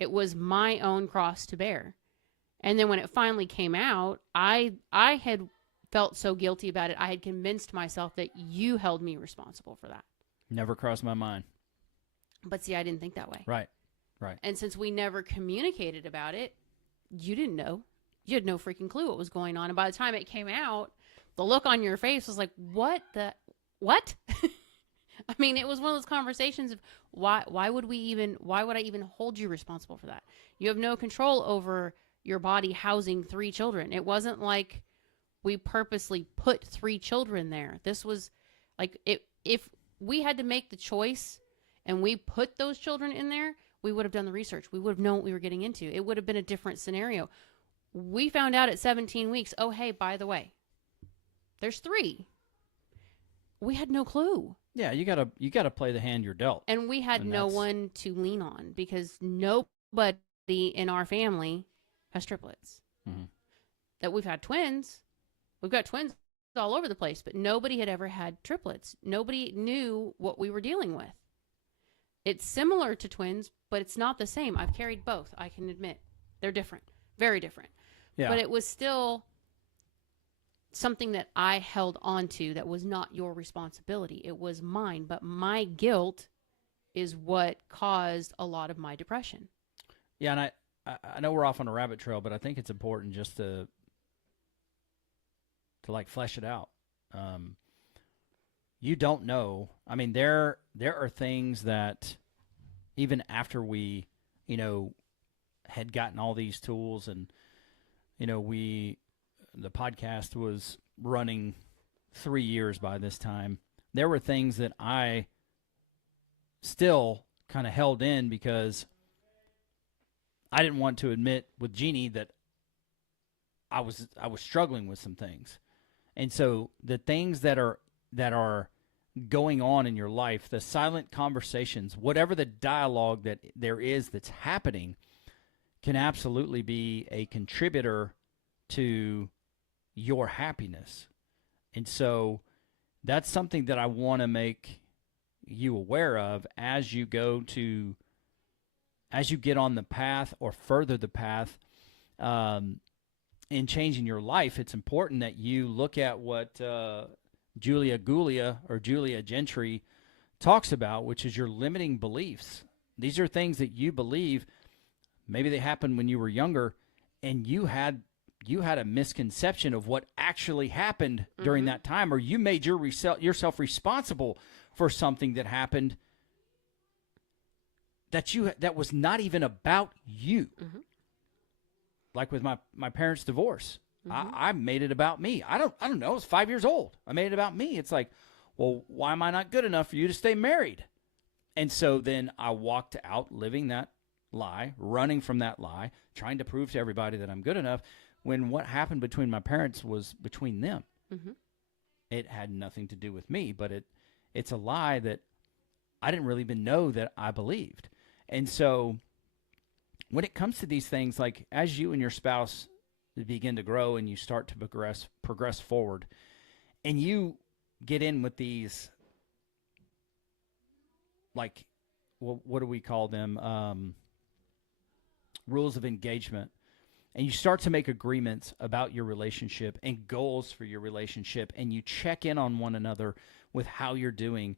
It was my own cross to bear. And then when it finally came out, I had felt so guilty about it. I had convinced myself that you held me responsible for that. Never crossed my mind. But see, I didn't think that way. Right. And since we never communicated about it, you didn't know. You had no freaking clue what was going on. And by the time it came out, the look on your face was like, what? I mean, it was one of those conversations of why would I even hold you responsible for that? You have no control over your body housing 3 children. It wasn't like we purposely put 3 children there. This was like, if we had to make the choice and we put those children in there, we would have done the research. We would have known what we were getting into. It would have been a different scenario. We found out at 17 weeks, oh, hey, by the way, there's 3. We had no clue. Yeah, you gotta play the hand you're dealt. And we had no one to lean on because nobody in our family has triplets. Mm-hmm. That we've had twins. We've got twins all over the place, but nobody had ever had triplets. Nobody knew what we were dealing with. It's similar to twins, but it's not the same. I've carried both, I can admit. They're different. Very different. Yeah. But it was still something that I held on to that was not your responsibility. It was mine, but my guilt is what caused a lot of my depression. Yeah, and I know we're off on a rabbit trail, but I think it's important just to like flesh it out. You don't know. I mean, there are things that even after we, had gotten all these tools and, the podcast was running 3 years by this time. There were things that I still kind of held in because I didn't want to admit with Jeannie that I was struggling with some things. And so the things that are going on in your life, the silent conversations, whatever the dialogue that there is that's happening, can absolutely be a contributor to your happiness. And so that's something that I want to make you aware of as you get on the path or further the path in changing your life. It's important that you look at what Julia Gentry talks about, which is your limiting beliefs. These are things that you believe. Maybe they happened when you were younger, and you had a misconception of what actually happened during that time, or you made yourself responsible for something that happened that was not even about you. Like with my parents' divorce, I made it about me. I don't know. I was 5 years old. I made it about me. It's like, well, why am I not good enough for you to stay married? And so then I walked out living that lie, running from that lie, trying to prove to everybody that I'm good enough, when what happened between my parents was between them. It had nothing to do with me, but it's a lie that I didn't really even know that I believed. And so when it comes to these things, like as you and your spouse begin to grow and you start to progress forward, and you get in with these, like, what do we call them? Rules of engagement. And you start to make agreements about your relationship and goals for your relationship, and you check in on one another with how you're doing,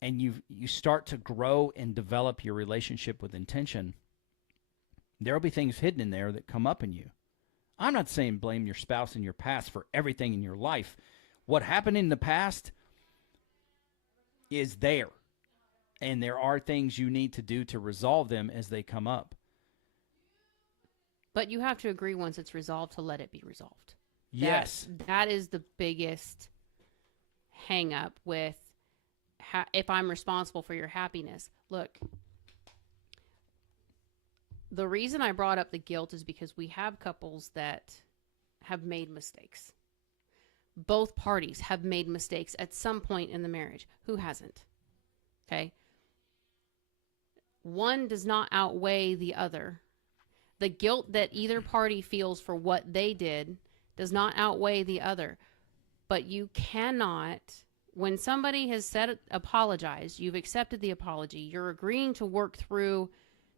and you start to grow and develop your relationship with intention. There will be things hidden in there that come up in you. I'm not saying blame your spouse and your past for everything in your life. What happened in the past is there, and there are things you need to do to resolve them as they come up. But you have to agree once it's resolved to let it be resolved. Yes. That is the biggest hang up with if I'm responsible for your happiness. Look, the reason I brought up the guilt is because we have couples that have made mistakes. Both parties have made mistakes at some point in the marriage. Who hasn't? Okay? One does not outweigh the other. The guilt that either party feels for what they did does not outweigh the other. But you cannot, when somebody has apologized, you've accepted the apology, you're agreeing to work through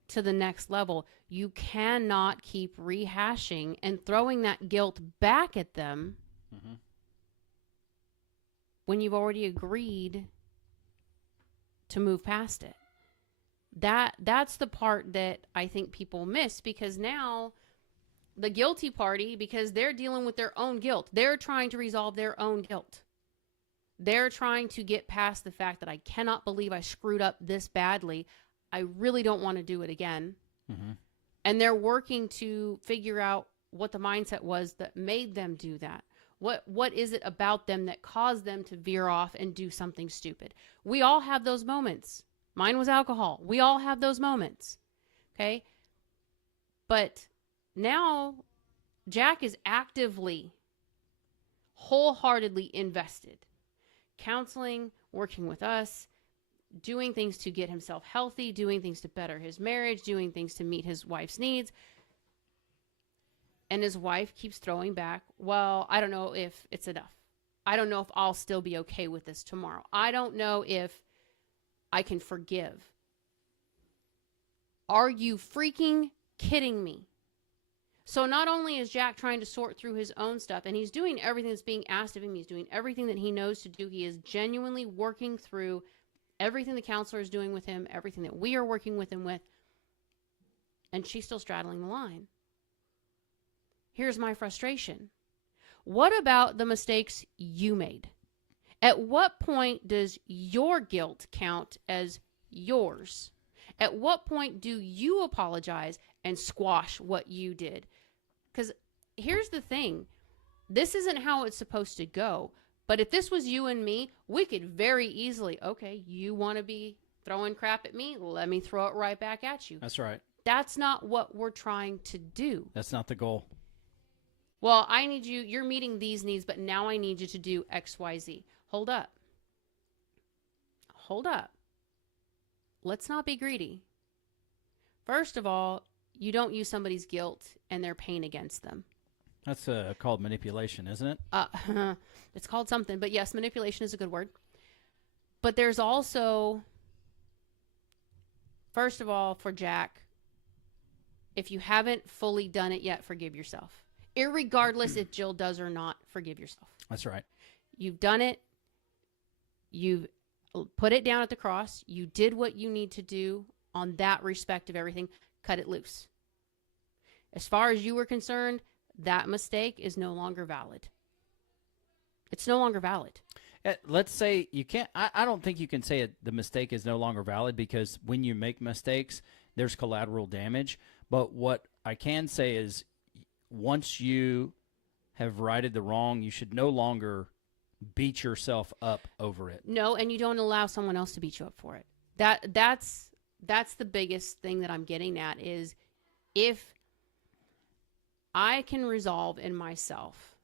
to the next level, you cannot keep rehashing and throwing that guilt back at them when you've already agreed to move past it. That's the part that I think people miss, because now the guilty party, because they're dealing with their own guilt, they're trying to resolve their own guilt. They're trying to get past the fact that I cannot believe I screwed up this badly. I really don't want to do it again. And they're working to figure out what the mindset was that made them do that. What is it about them that caused them to veer off and do something stupid? We all have those moments. Mine was alcohol. We all have those moments. Okay? But now Jack is actively, wholeheartedly invested. Counseling, working with us, doing things to get himself healthy, doing things to better his marriage, doing things to meet his wife's needs. And his wife keeps throwing back, well, I don't know if it's enough. I don't know if I'll still be okay with this tomorrow. I don't know if I can forgive. Are you freaking kidding me? So not only is Jack trying to sort through his own stuff, and he's doing everything that's being asked of him, he's doing everything that he knows to do. He is genuinely working through everything the counselor is doing with him, everything that we are working with him with, and she's still straddling the line. Here's my frustration. What about the mistakes you made? At what point does your guilt count as yours? At what point do you apologize and squash what you did? Because here's the thing. This isn't how it's supposed to go. But if this was you and me, we could very easily, okay, you want to be throwing crap at me? Let me throw it right back at you. That's right. That's not what we're trying to do. That's not the goal. Well, I need you, you're meeting these needs, but now I need you to do X, Y, Z. Hold up. Hold up. Let's not be greedy. First of all, you don't use somebody's guilt and their pain against them. That's called manipulation, isn't it? It's called something, but yes, manipulation is a good word. But there's also, first of all, for Jack, if you haven't fully done it yet, forgive yourself. Irregardless if Jill does or not, forgive yourself. That's right. You've done it. You've put it down at the cross. You did what you need to do on that respect of everything. Cut it loose. As far as you were concerned, that mistake is no longer valid. It's no longer valid. Let's say you can't. I don't think you can say the mistake is no longer valid, because when you make mistakes, there's collateral damage. But what I can say is, once you have righted the wrong, you should no longer beat yourself up over it. No, and you don't allow someone else to beat you up for it. That's the biggest thing that I'm getting at, is if I can resolve in myself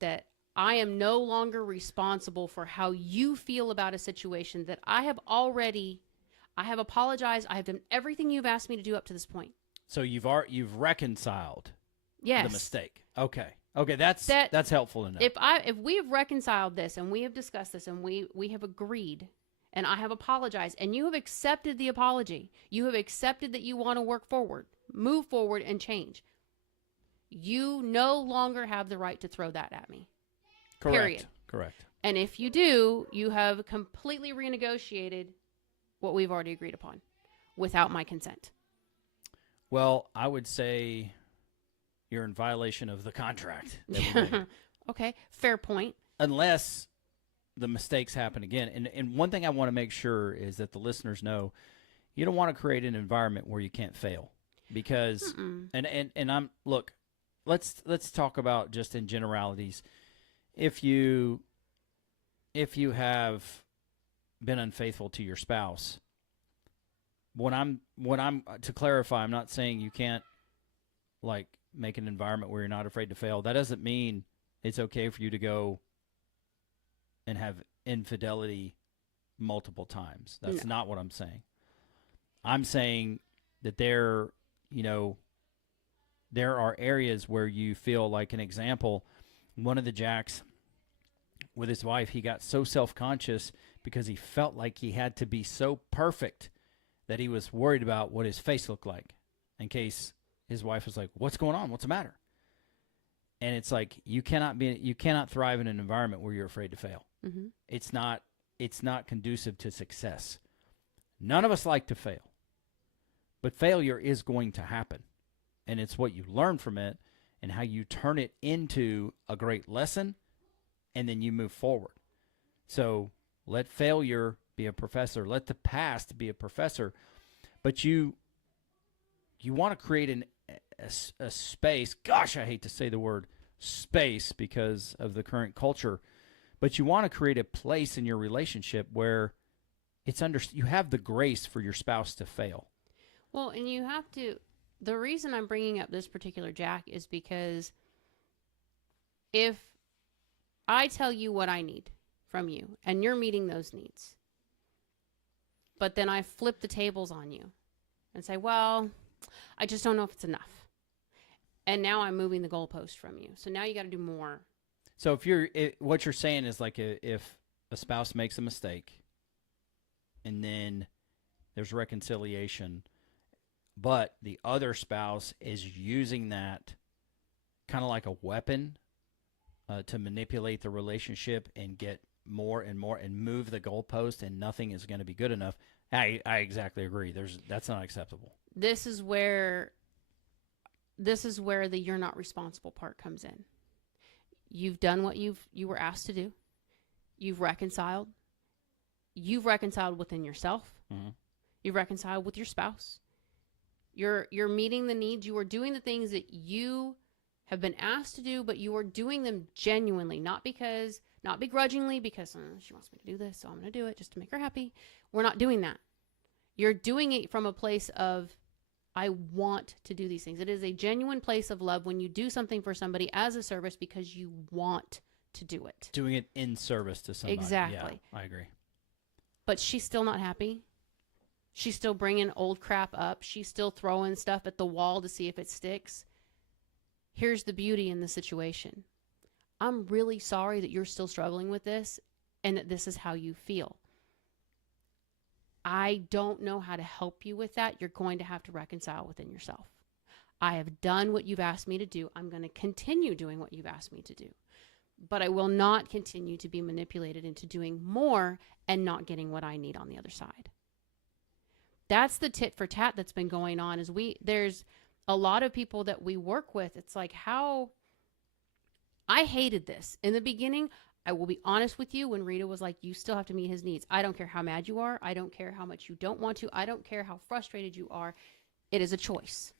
that I am no longer responsible for how you feel about a situation, that I have apologized, I have done everything you've asked me to do up to this point. So you've reconciled Yes. the mistake. Okay, that's helpful to know. If we have reconciled this and we have discussed this and we have agreed and I have apologized and you have accepted the apology, you have accepted that you want to work forward, move forward and change, you no longer have the right to throw that at me. Correct. Period. Correct. And if you do, you have completely renegotiated what we've already agreed upon without my consent. Well, I would say you're in violation of the contract that we made. Okay, fair point. Unless the mistakes happen again. And one thing I want to make sure is that the listeners know, you don't want to create an environment where you can't fail. Because let's talk about just in generalities. If you have been unfaithful to your spouse, when I'm to clarify, I'm not saying you can't like make an environment where you're not afraid to fail. That doesn't mean it's okay for you to go and have infidelity multiple times. That's not what I'm saying. I'm saying that there are areas where you feel like, an example, one of the Jacks with his wife, he got so self-conscious because he felt like he had to be so perfect that he was worried about what his face looked like in case his wife was like, "What's going on? What's the matter?" And it's like, you cannot thrive in an environment where you're afraid to fail. Mm-hmm. It's not conducive to success. None of us like to fail, but failure is going to happen, and it's what you learn from it and how you turn it into a great lesson, and then you move forward. So let failure be a professor. Let the past be a professor. But you want to create a space. Gosh, I hate to say the word space because of the current culture. But you want to create a place in your relationship where you have the grace for your spouse to fail. Well, and you have to. The reason I'm bringing up this particular Jack is because if I tell you what I need from you and you're meeting those needs, but then I flip the tables on you and say, well, I just don't know if it's enough. And now I'm moving the goalpost from you. So now you got to do more. So what you're saying is, like, if a spouse makes a mistake and then there's reconciliation, but the other spouse is using that kind of like a weapon to manipulate the relationship and get more and more and move the goalpost, and nothing is going to be good enough. I exactly agree. That's not acceptable. This is where the you're not responsible part comes in. You've done what you were asked to do. You've reconciled. You've reconciled within yourself. Mm-hmm. You've reconciled with your spouse. You're meeting the needs. You are doing the things that you have been asked to do, but you are doing them genuinely, not begrudgingly, because she wants me to do this, so I'm going to do it just to make her happy. We're not doing that. You're doing it from a place of, I want to do these things. It is a genuine place of love when you do something for somebody as a service because you want to do it. Doing it in service to somebody. Exactly. Yeah, I agree. But she's still not happy. She's still bringing old crap up. She's still throwing stuff at the wall to see if it sticks. Here's the beauty in the situation. I'm really sorry that you're still struggling with this and that this is how you feel. I don't know how to help you with that. You're going to have to reconcile within yourself. I have done what you've asked me to do. I'm going to continue doing what you've asked me to do. but I will not continue to be manipulated into doing more and not getting what I need on the other side. That's the tit for tat that's been going on. There's a lot of people that we work with. It's like, how I hated this in the beginning. I will be honest with you. When Rita was like, you still have to meet his needs. I don't care how mad you are. I don't care how much you don't want to. I don't care how frustrated you are. It is a choice.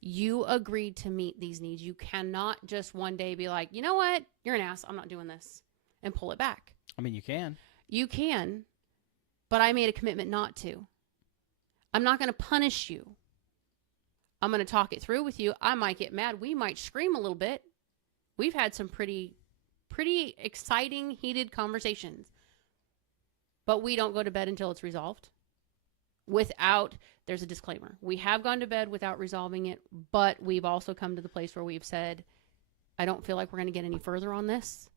You agreed to meet these needs. You cannot just one day be like, you know what? You're an ass. I'm not doing this, and pull it back. I mean, you can. You can, but I made a commitment not to. I'm not going to punish you. I'm going to talk it through with you. I might get mad. We might scream a little bit. We've had some pretty exciting, heated conversations. But we don't go to bed until it's resolved. There's a disclaimer. We have gone to bed without resolving it, but we've also come to the place where we've said, I don't feel like we're going to get any further on this.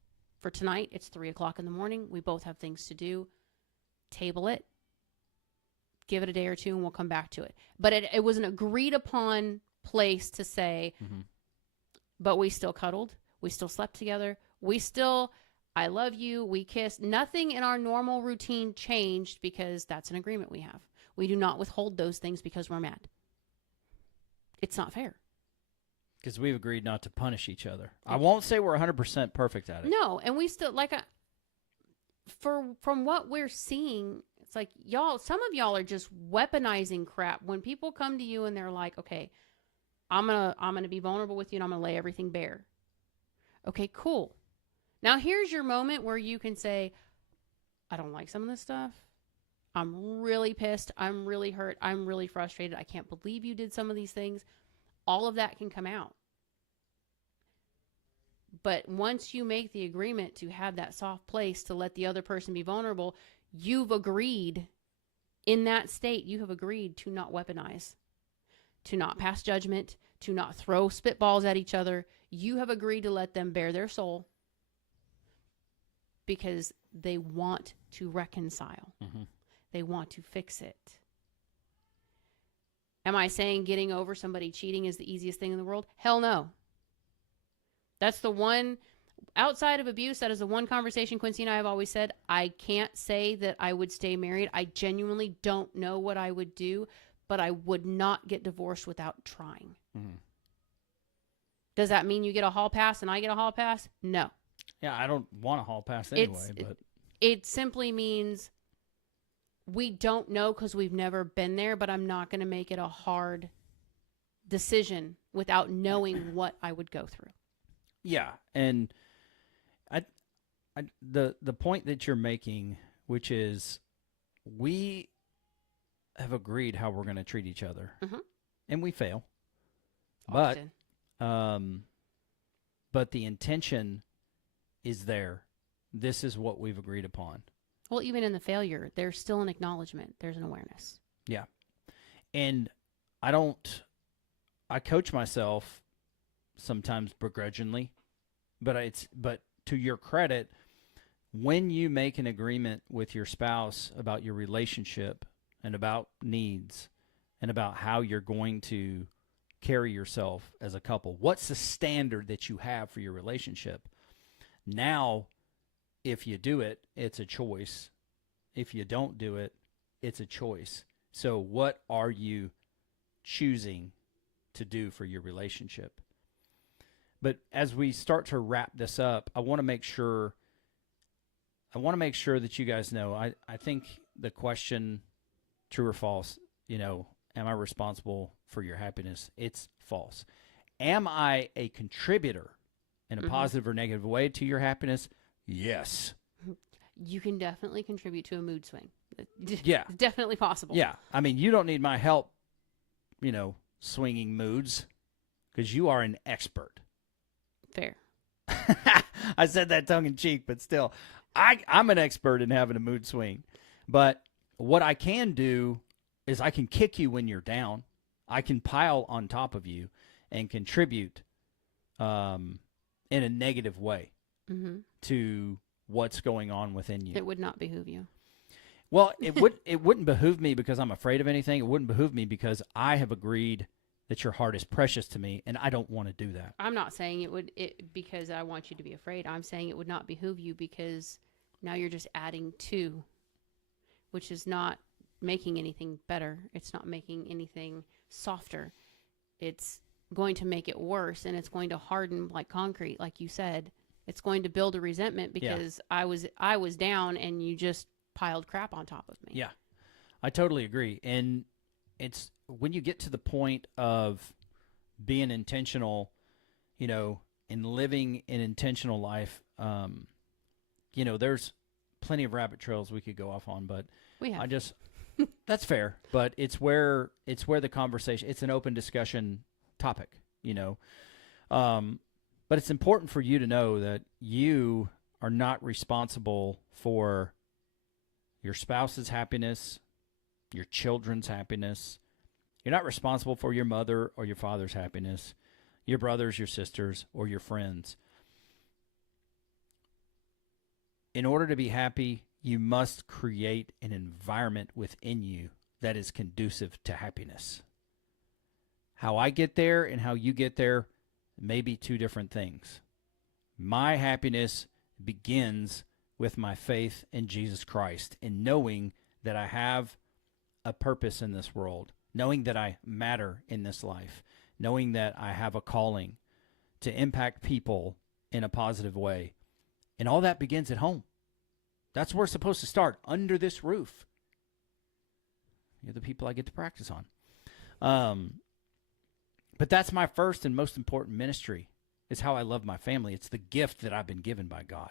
For tonight, it's 3:00 in the morning. We both have things to do. Table it. Give it a day or two and we'll come back to it. But it was an agreed upon place to say, but we still cuddled. We still slept together. I love you. We kissed. Nothing in our normal routine changed because that's an agreement we have. We do not withhold those things because we're mad. It's not fair. Because we've agreed not to punish each other. I won't say we're 100% perfect at it. No, and we still, from what we're seeing, it's like, some of y'all are just weaponizing crap. When people come to you and they're like, okay, I'm gonna be vulnerable with you and I'm gonna lay everything bare. Okay, cool. Now here's your moment where you can say, I don't like some of this stuff. I'm really pissed. I'm really hurt. I'm really frustrated. I can't believe you did some of these things. All of that can come out. But once you make the agreement to have that soft place to let the other person be vulnerable, you've agreed in that state, you have agreed to not weaponize, to not pass judgment, to not throw spitballs at each other. You have agreed to let them bare their soul because they want to reconcile. They want to fix it. Am I saying getting over somebody cheating is the easiest thing in the world? Hell no. That's the one, outside of abuse, that is the one conversation Quincy and I have always said, I can't say that I would stay married. I genuinely don't know what I would do, but I would not get divorced without trying. Does that mean you get a hall pass and I get a hall pass? No. Yeah, I don't want a hall pass anyway. But it simply means we don't know because we've never been there, but I'm not going to make it a hard decision without knowing what I would go through. Yeah, and the point that you're making, which is we have agreed how we're going to treat each other, and we fail, Often. but the intention is there. This is what we've agreed upon. Well, even in the failure, there's still an acknowledgement. There's an awareness. Yeah, and I coach myself sometimes begrudgingly, but to your credit, when you make an agreement with your spouse about your relationship and about needs and about how you're going to carry yourself as a couple, what's the standard that you have for your relationship? Now, if you do it, it's a choice. If you don't do it, it's a choice. So what are you choosing to do for your relationship? But as we start to wrap this up, I want to make sure that you guys know, I think the question, true or false, am I responsible for your happiness? It's false. Am I a contributor in a positive or negative way to your happiness? Yes. You can definitely contribute to a mood swing. Yeah. It's definitely possible. Yeah. I mean, you don't need my help, swinging moods, because you are an expert. Fair. I said that tongue in cheek, but still, I'm an expert in having a mood swing. But what I can do is I can kick you when you're down. I can pile on top of you and contribute in a negative way to what's going on within you. It would not behoove you. Well, it wouldn't behoove me because I'm afraid of anything. It wouldn't behoove me because I have agreed that your heart is precious to me, and I don't want to do that. I'm not saying it because I want you to be afraid. I'm saying it would not behoove you because now you're just adding to, which is not making anything better. It's not making anything softer. It's going to make it worse, and it's going to harden like concrete, like you said. It's going to build a resentment because I was down and you just piled crap on top of me. Yeah, I totally agree. And it's when you get to the point of being intentional, and living an intentional life, there's plenty of rabbit trails we could go off on, but we have. That's fair. But it's where the conversation, it's an open discussion topic, but it's important for you to know that you are not responsible for your spouse's happiness, your children's happiness. You're not responsible for your mother or your father's happiness, your brothers, your sisters, or your friends. In order to be happy, you must create an environment within you that is conducive to happiness. How I get there and how you get there may be two different things. My happiness begins with my faith in Jesus Christ and knowing that I have a purpose in this world, knowing that I matter in this life, knowing that I have a calling to impact people in a positive way. And all that begins at home. That's where we're supposed to start, under this roof. You're the people I get to practice on. But that's my first and most important ministry, is how I love my family. It's the gift that I've been given by God.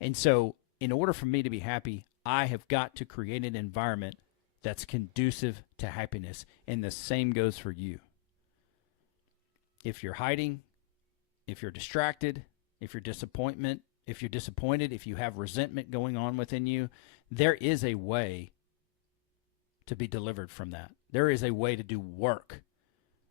And so in order for me to be happy, I have got to create an environment that's conducive to happiness. And the same goes for you. If you're hiding, if you're distracted, if you're disappointed, if you have resentment going on within you, there is a way to be delivered from that. There is a way to do work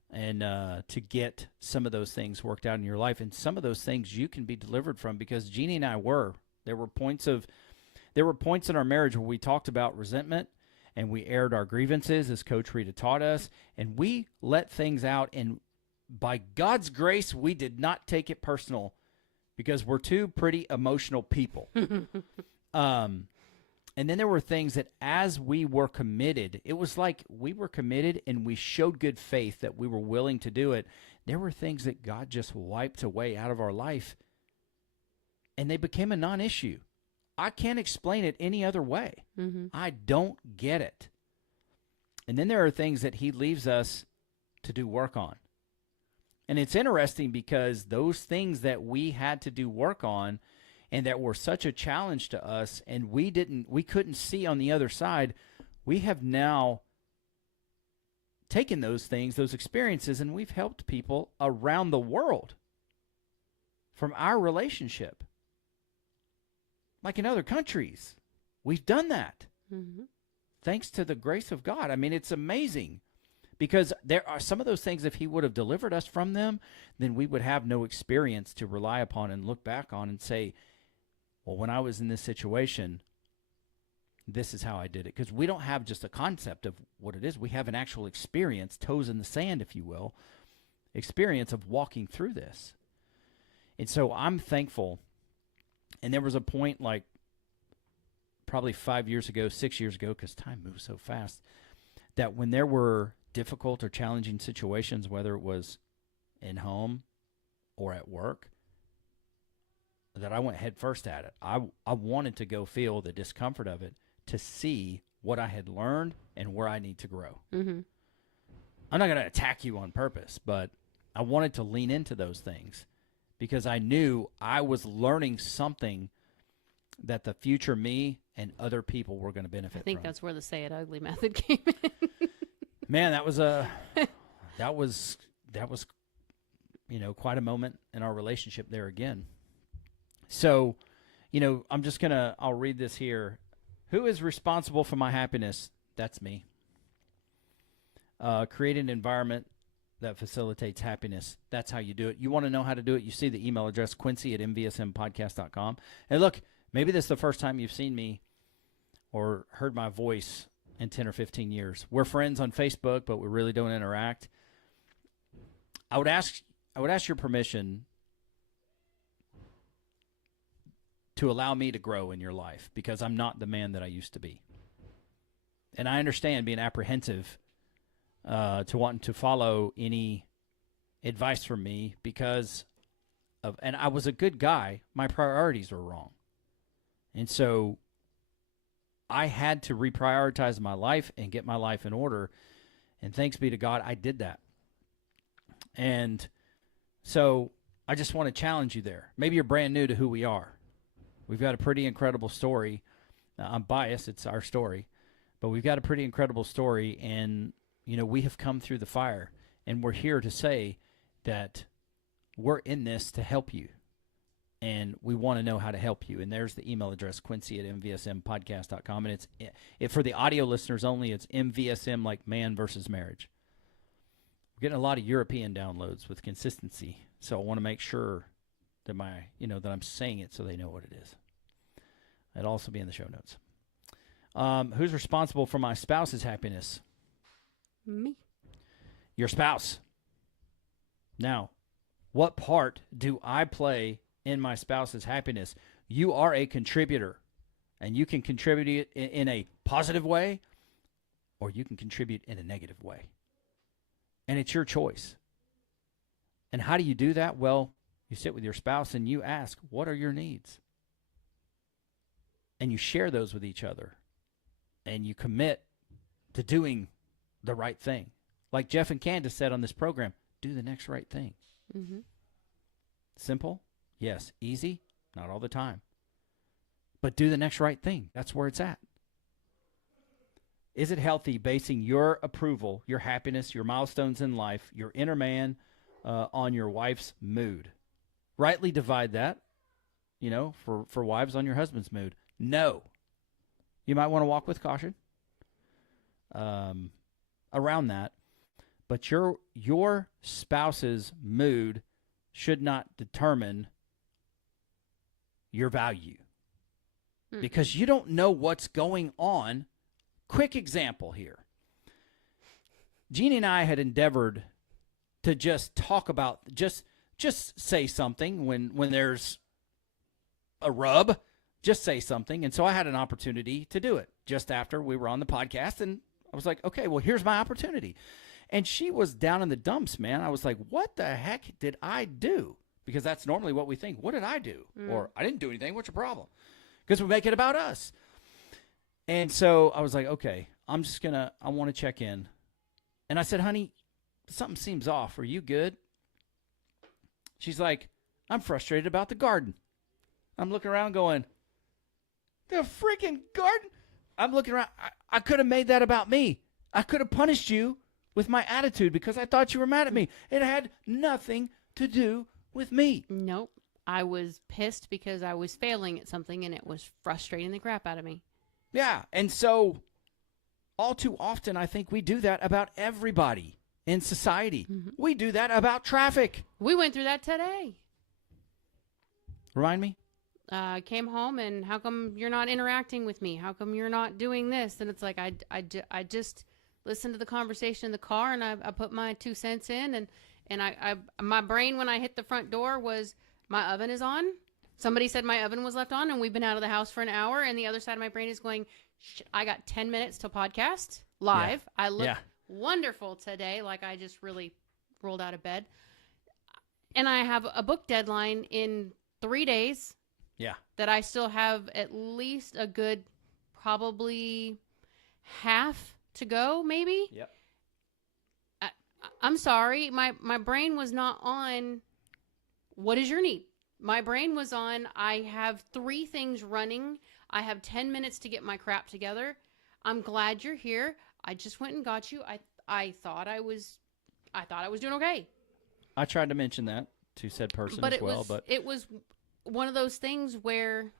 and to get some of those things worked out in your life. And some of those things you can be delivered from, because Jeannie and I were. There were points in our marriage where we talked about resentment and we aired our grievances, as Coach Rita taught us, and we let things out. And by God's grace, we did not take it personal, because we're two pretty emotional people. And then there were things that, as we were committed, it was like we were committed and we showed good faith that we were willing to do it. There were things that God just wiped away out of our life, and they became a non-issue. I can't explain it any other way. Mm-hmm. I don't get it. And then there are things that he leaves us to do work on. And it's interesting, because those things that we had to do work on and that were such a challenge to us, and we couldn't see on the other side, we have now taken those things, those experiences, and we've helped people around the world from our relationship. Like in other countries, we've done that. Mm-hmm. Thanks to the grace of God. I mean, it's amazing. Because there are some of those things, if he would have delivered us from them, then we would have no experience to rely upon and look back on and say, well, when I was in this situation, this is how I did it. Because we don't have just a concept of what it is. We have an actual experience, toes in the sand, if you will, experience of walking through this. And so I'm thankful. And there was a point, like probably 5 years ago, 6 years ago, because time moves so fast, that when there were difficult or challenging situations, whether it was in home or at work, that I went head first at it. I wanted to go feel the discomfort of it to see what I had learned and where I need to grow. Mm-hmm. I'm not going to attack you on purpose, but I wanted to lean into those things because I knew I was learning something that the future me and other people were going to benefit from. I think that's where the say it ugly method came in. Man, that was quite a moment in our relationship there again. So, I'll read this here. Who is responsible for my happiness? That's me. Create an environment that facilitates happiness. That's how you do it. You want to know how to do it? You see the email address, Quincy@mvsmpodcast.com. And look, maybe this is the first time you've seen me or heard my voice in 10 or 15 years. We're friends on Facebook, but we really don't interact. I would ask your permission to allow me to grow in your life, because I'm not the man that I used to be. And I understand being apprehensive to wanting to follow any advice from me because of, and I was a good guy. My priorities were wrong. And so I had to reprioritize my life and get my life in order. And thanks be to God, I did that. And so I just want to challenge you there. Maybe you're brand new to who we are. We've got a pretty incredible story. I'm biased. It's our story. But we've got a pretty incredible story. And, you know, we have come through the fire. And we're here to say that we're in this to help you. And we want to know how to help you. And there's the email address, Quincy@mvsmpodcast.com. And it's for the audio listeners only, it's MVSM, like man versus marriage. We're getting a lot of European downloads with consistency. So I want to make sure that that I'm saying it so they know what it is. It'll also be in the show notes. Who's responsible for my spouse's happiness? Me. Your spouse. Now, what part do I play in my spouse's happiness? You are a contributor, and you can contribute in a positive way, or you can contribute in a negative way. And it's your choice. And how do you do that? Well, you sit with your spouse and you ask, what are your needs? And you share those with each other. And you commit to doing the right thing. Like Jeff and Candace said on this program, do the next right thing. Mm-hmm. Simple? Yes. Easy? Not all the time. But do the next right thing. That's where it's at. Is it healthy basing your approval, your happiness, your milestones in life, your inner man on your wife's mood? Rightly divide that, for wives, on your husband's mood. No. You might want to walk with caution around that. But your spouse's mood should not determine your value. Mm-hmm. Because you don't know what's going on. Quick example here. Jeannie and I had endeavored to just talk about, just say something when there's a rub, just say something. And so I had an opportunity to do it just after we were on the podcast. And I was like, okay, well, here's my opportunity. And she was down in the dumps, man. I was like, what the heck did I do? Because that's normally what we think. What did I do? Or I didn't do anything. What's your problem? Because we make it about us. And so I was like, okay, I want to check in. And I said, honey, something seems off. Are you good? She's like, I'm frustrated about the garden. I'm looking around going, the freaking garden? I'm looking around. I could have made that about me. I could have punished you with my attitude because I thought you were mad at me. It had nothing to do with me. Nope. I was pissed because I was failing at something and it was frustrating the crap out of me. Yeah. And so all too often, I think we do that about everybody in society. Mm-hmm. We do that about traffic. We went through that today. Remind me? Came home and how come you're not interacting with me? How come you're not doing this? And it's like, I just listened to the conversation in the car and I put my 2 cents in and I my brain when I hit the front door was my oven is on. Somebody said my oven was left on and we've been out of the house for an hour. And the other side of my brain is going, I got 10 minutes till podcast live. Yeah. I look wonderful today. Like I just really rolled out of bed. And I have a book deadline in 3 days. Yeah. That I still have at least a good probably half to go, maybe. Yep. I'm sorry. My brain was not on what is your need? My brain was on I have 3 things running. I have 10 minutes to get my crap together. I'm glad you're here. I just went and got you. I thought I was doing okay. I tried to mention that to said person but as well, but it was one of those things where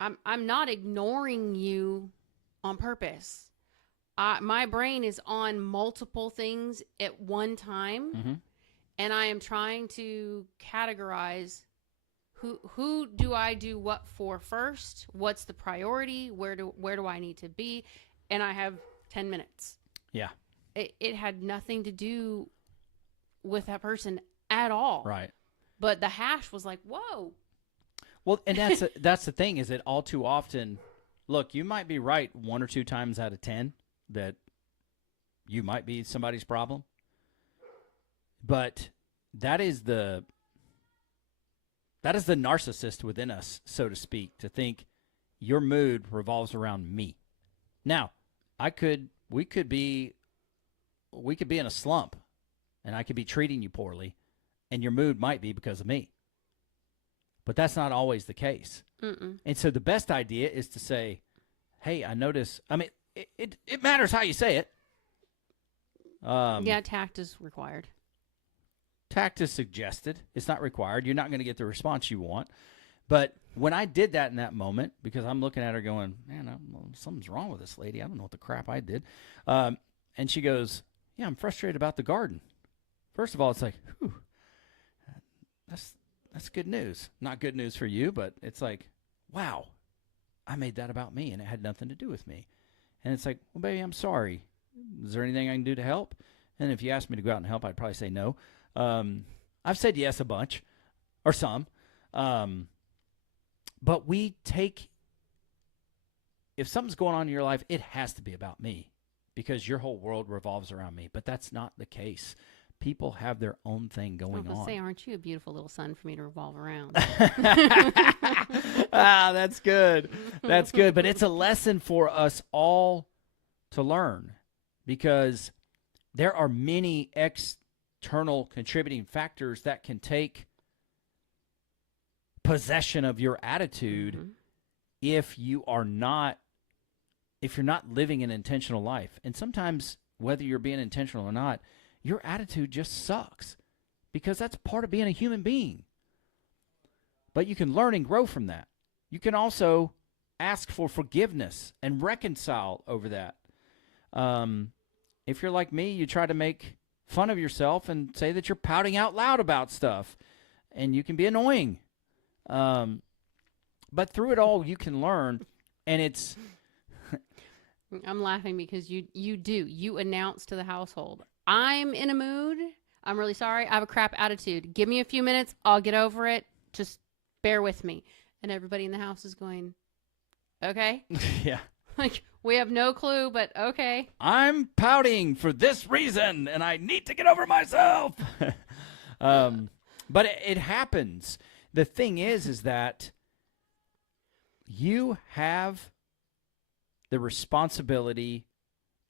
I'm not ignoring you on purpose. My brain is on multiple things at one time, mm-hmm. and I am trying to categorize who do I do what for first? What's the priority? Where do I need to be? And I have 10 minutes. Yeah. It had nothing to do with that person at all. Right. But the hash was like, whoa. Well, and that's the thing is that all too often, look, you might be right 1 or 2 times out of 10 that you might be somebody's problem. But that is the narcissist within us, so to speak, to think your mood revolves around me. Now, we could be in a slump, and I could be treating you poorly, and your mood might be because of me. But that's not always the case. Mm-mm. And so the best idea is to say, hey, I notice, I mean, it matters how you say it. Yeah, tact is required. Tact is suggested. It's not required. You're not going to get the response you want. But when I did that in that moment, because I'm looking at her going, man, something's wrong with this lady. I don't know what the crap I did. And she goes, yeah, I'm frustrated about the garden. First of all, it's like, whew, that's good news. Not good news for you, but it's like, wow, I made that about me, and it had nothing to do with me. And it's like, well, baby, I'm sorry. Is there anything I can do to help? And if you asked me to go out and help, I'd probably say no. I've said yes a bunch, or some. But we take, if something's going on in your life, it has to be about me because your whole world revolves around me. But that's not the case. People have their own thing going on. Say, aren't you a beautiful little sun for me to revolve around? That's good. That's good. But it's a lesson for us all to learn because there are many external contributing factors that can take possession of your attitude if you're not living an intentional life. And sometimes, whether you're being intentional or not, your attitude just sucks because that's part of being a human being. But you can learn and grow from that. You can also ask for forgiveness and reconcile over that. If you're like me, you try to make fun of yourself and say that you're pouting out loud about stuff, and you can be annoying. But through it all, you can learn, and it's... I'm laughing because you announce to the household, I'm in a mood. I'm really sorry. I have a crap attitude. Give me a few minutes. I'll get over it. Just bear with me. And everybody in the house is going, okay. Yeah. Like, we have no clue, but okay. I'm pouting for this reason, and I need to get over myself. But it happens. The thing is that you have the responsibility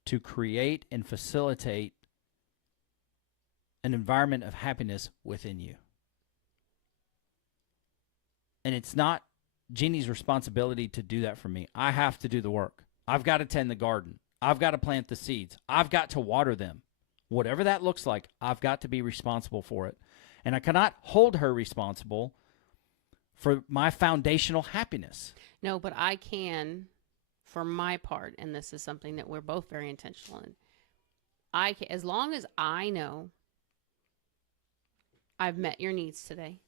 to create and facilitate an environment of happiness within you. And it's not Jeannie's responsibility to do that for me. I have to do the work. I've got to tend the garden. I've got to plant the seeds. I've got to water them. Whatever that looks like, I've got to be responsible for it. And I cannot hold her responsible for my foundational happiness. No, but I can, for my part, and this is something that we're both very intentional in. I can, as long as I know I've met your needs today,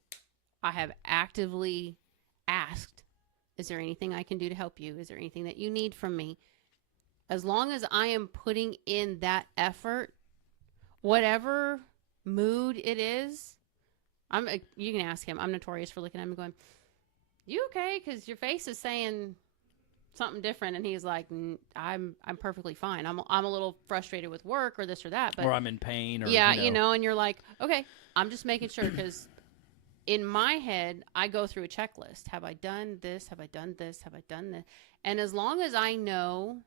I have actively asked, is there anything I can do to help you? Is there anything that you need from me? As long as I am putting in that effort, whatever mood it is, you can ask him. I'm notorious for looking at him and going, you okay? Because your face is saying something different. And he's like, I'm perfectly fine. I'm a little frustrated with work or this or that. But, or I'm in pain. Or, yeah, and you're like, okay, I'm just making sure because in my head, I go through a checklist. Have I done this? Have I done this? Have I done this? And as long as I know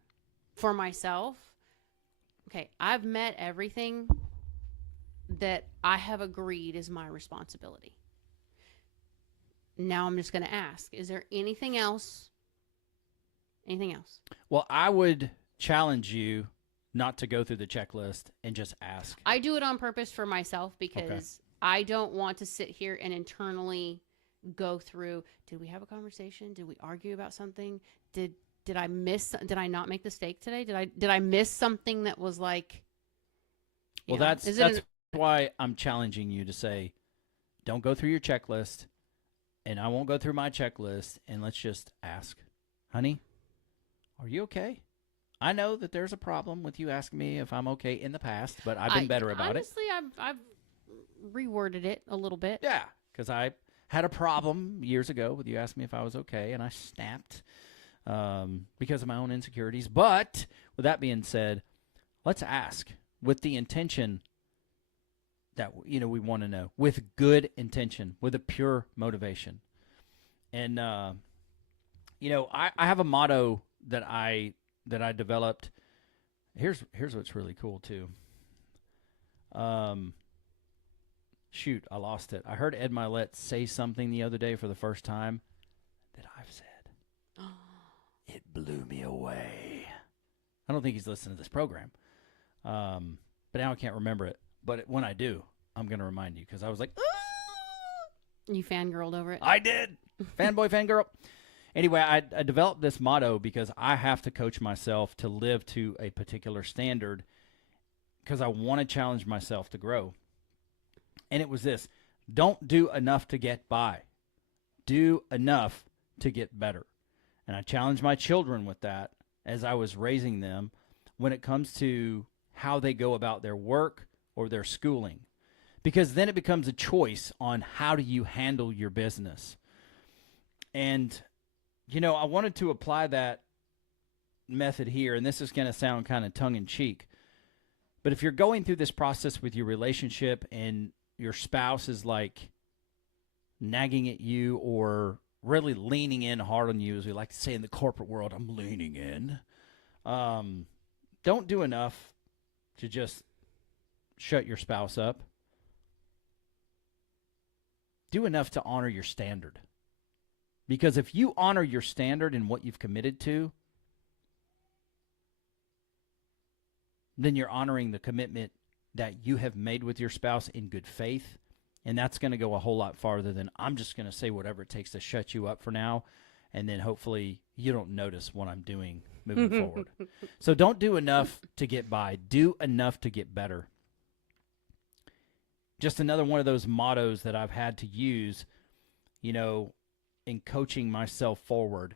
for myself, okay, I've met everything that I have agreed is my responsibility. Now I'm just going to ask, is there anything else? Anything else? Well, I would challenge you not to go through the checklist and just ask. I do it on purpose for myself because I don't want to sit here and internally go through, did we have a conversation? Did we argue about something? Did I not make the steak today? Did I miss something that was like, well, that's why I'm challenging you to say, don't go through your checklist, and I won't go through my checklist, and let's just ask, honey, are you okay? I know that there's a problem with you asking me if I'm okay in the past, but I've been better about honestly, it. I've reworded it a little bit. Yeah, because I had a problem years ago with you asked me if I was okay, and I snapped because of my own insecurities. But with that being said, let's ask with the intention that we want to know, with good intention, with a pure motivation. And I have a motto that I developed. Here's what's really cool too. Shoot, I lost it. I heard Ed Milet say something the other day for the first time that I've said. It blew me away. I don't think he's listening to this program. But now I can't remember it. But when I do, I'm going to remind you because I was like, You fangirled over it. I did. Fanboy, fangirl. Anyway, I developed this motto because I have to coach myself to live to a particular standard because I want to challenge myself to grow. And it was this: don't do enough to get by. Do enough to get better. And I challenged my children with that as I was raising them when it comes to how they go about their work or their schooling. Because then it becomes a choice on how do you handle your business. And, I wanted to apply that method here, and this is going to sound kind of tongue-in-cheek. But if you're going through this process with your relationship and your spouse is like nagging at you or really leaning in hard on you, as we like to say in the corporate world, I'm leaning in. Don't do enough to just shut your spouse up. Do enough to honor your standard. Because if you honor your standard and what you've committed to, then you're honoring the commitment that you have made with your spouse in good faith. And that's going to go a whole lot farther than I'm just going to say whatever it takes to shut you up for now. And then hopefully you don't notice what I'm doing moving forward. So don't do enough to get by. Do enough to get better. Just another one of those mottos that I've had to use, in coaching myself forward.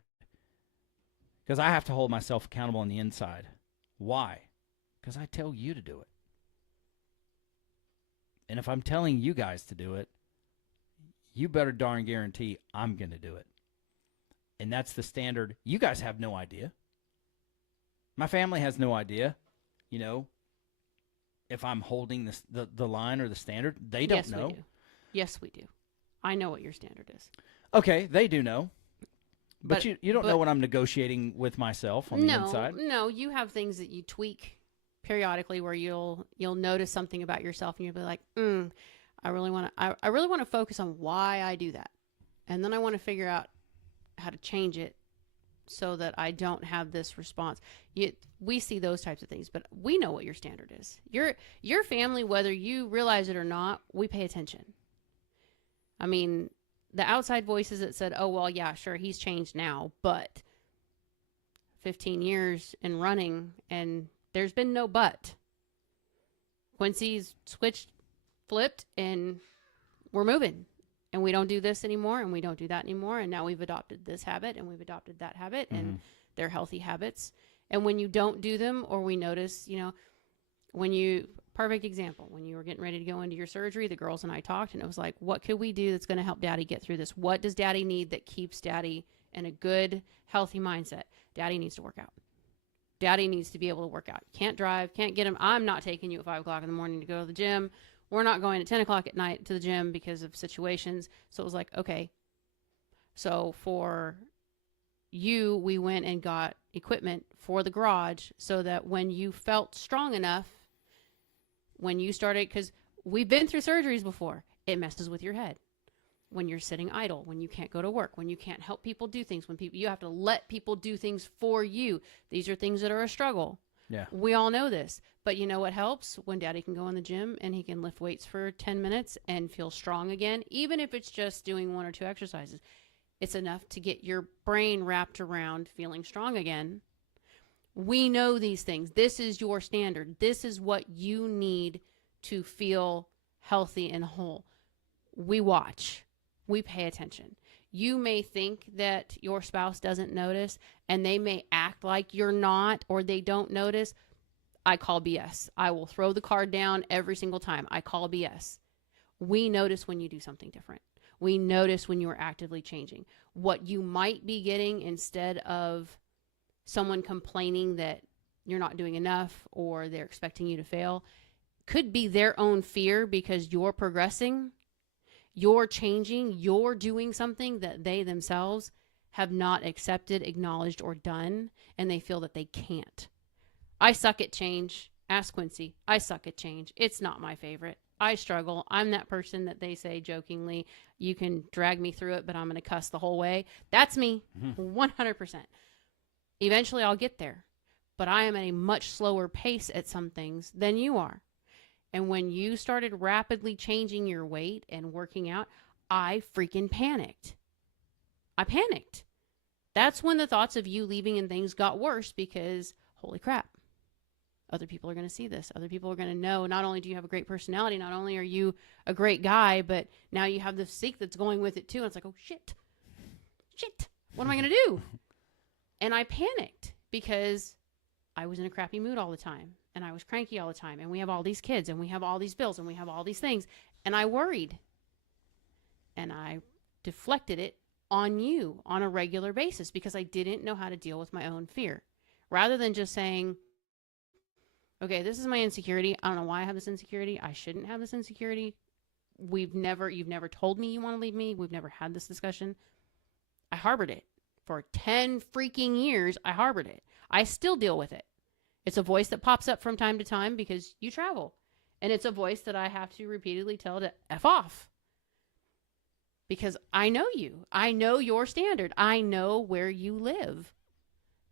Because I have to hold myself accountable on the inside. Why? Because I tell you to do it. And if I'm telling you guys to do it, you better darn guarantee I'm going to do it. And that's the standard. You guys have no idea. My family has no idea, if I'm holding the line or the standard. They don't know. Yes, we do. I know what your standard is. Okay, they do know. But you don't know what I'm negotiating with myself on the inside. No, you have things that you tweak periodically where you'll notice something about yourself and you'll be like, I really want to focus on why I do that. And then I want to figure out how to change it so that I don't have this response. We see those types of things, but we know what your standard is. Your family, whether you realize it or not, we pay attention. I mean, the outside voices that said, oh, well, yeah, sure, he's changed now, but 15 years in running and there's been no but. Quincy's flipped, and we're moving. And we don't do this anymore, and we don't do that anymore. And now we've adopted this habit, and we've adopted that habit, and they're healthy habits. And when you don't do them, or we notice, perfect example, when you were getting ready to go into your surgery, the girls and I talked, and it was like, what could we do that's going to help Daddy get through this? What does Daddy need that keeps Daddy in a good, healthy mindset? Daddy needs to work out. Daddy needs to be able to work out. Can't drive, can't get him. I'm not taking you at 5 o'clock in the morning to go to the gym. We're not going at 10 o'clock at night to the gym because of situations. So it was like, okay. So for you, we went and got equipment for the garage so that when you felt strong enough, when you started, because we've been through surgeries before, it messes with your head. When you're sitting idle, when you can't go to work, when you can't help people do things, you have to let people do things for you. These are things that are a struggle. Yeah. We all know this. But you know what helps? When Daddy can go in the gym and he can lift weights for 10 minutes and feel strong again, even if it's just doing 1 or 2 exercises. It's enough to get your brain wrapped around feeling strong again. We know these things. This is your standard. This is what you need to feel healthy and whole. We watch. We pay attention. You may think that your spouse doesn't notice, and they may act like you're not, or they don't notice. I call BS. I will throw the card down every single time. I call BS. We notice when you do something different. We notice when you are actively changing. What you might be getting, instead of someone complaining that you're not doing enough or they're expecting you to fail, could be their own fear because you're progressing, you're changing, you're doing something that they themselves have not accepted, acknowledged, or done, and they feel that they can't. I suck at change. Ask Quincy. I suck at change. It's not my favorite. I struggle. I'm that person that they say jokingly, you can drag me through it, but I'm going to cuss the whole way. That's me, 100%. Eventually I'll get there, but I am at a much slower pace at some things than you are. And when you started rapidly changing your weight and working out, I freaking panicked. I panicked. That's when the thoughts of you leaving and things got worse because, holy crap, other people are going to see this. Other people are going to know not only do you have a great personality, not only are you a great guy, but now you have the physique that's going with it too. And it's like, oh, shit. What am I going to do? And I panicked because I was in a crappy mood all the time. And I was cranky all the time. And we have all these kids and we have all these bills and we have all these things. And I worried. And I deflected it on you on a regular basis because I didn't know how to deal with my own fear. Rather than just saying, okay, this is my insecurity. I don't know why I have this insecurity. I shouldn't have this insecurity. You've never told me you want to leave me. We've never had this discussion. I harbored it. For 10 freaking years, I harbored it. I still deal with it. It's a voice that pops up from time to time because you travel. And it's a voice that I have to repeatedly tell to F off. Because I know you. I know your standard. I know where you live.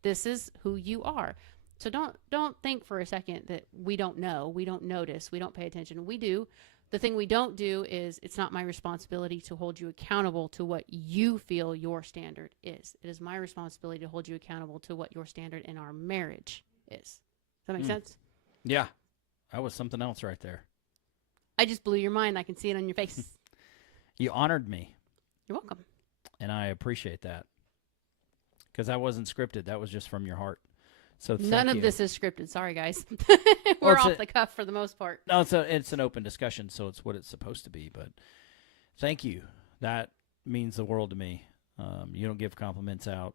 This is who you are. So don't think for a second that we don't know, we don't notice, we don't pay attention. We do. The thing we don't do is it's not my responsibility to hold you accountable to what you feel your standard is. It is my responsibility to hold you accountable to what your standard in our marriage is. Does that make sense? Yeah. That was something else right there. I just blew your mind. I can see it on your face. You honored me. You're welcome. And I appreciate that. Because that wasn't scripted. That was just from your heart. So none of you. this is scripted. Sorry, guys. Well, We're off the cuff for the most part. No, it's an open discussion, so it's what it's supposed to be. But thank you. That means the world to me. You don't give compliments out.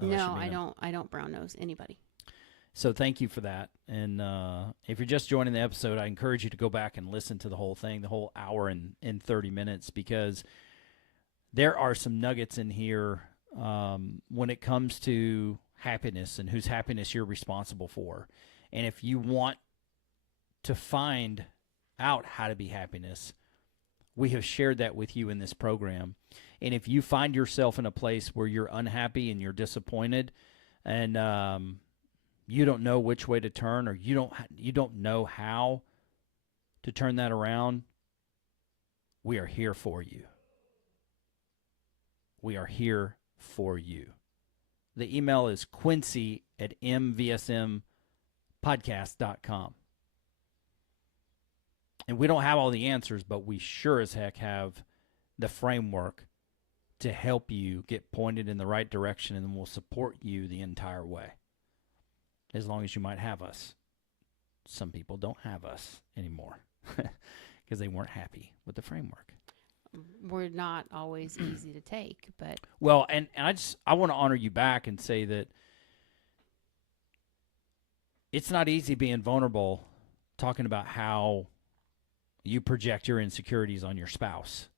No, I don't. I don't brown nose anybody. So thank you for that. And if you're just joining the episode, I encourage you to go back and listen to the whole thing, the whole hour and 30 minutes, because there are some nuggets in here when it comes to happiness and whose happiness you're responsible for. And if you want to find out how to be happiness, we have shared that with you in this program. And if you find yourself in a place where you're unhappy and you're disappointed and you don't know which way to turn, or you don't know how to turn that around, we are here for you. We are here for you. The email is quincy@mvsmpodcast.com. And we don't have all the answers, but we sure as heck have the framework to help you get pointed in the right direction, and we'll support you the entire way. As long as you might have us. Some people don't have us anymore because they weren't happy with the framework. We're not always easy to take, but well, and I want to honor you back and say that it's not easy being vulnerable, talking about how you project your insecurities on your spouse.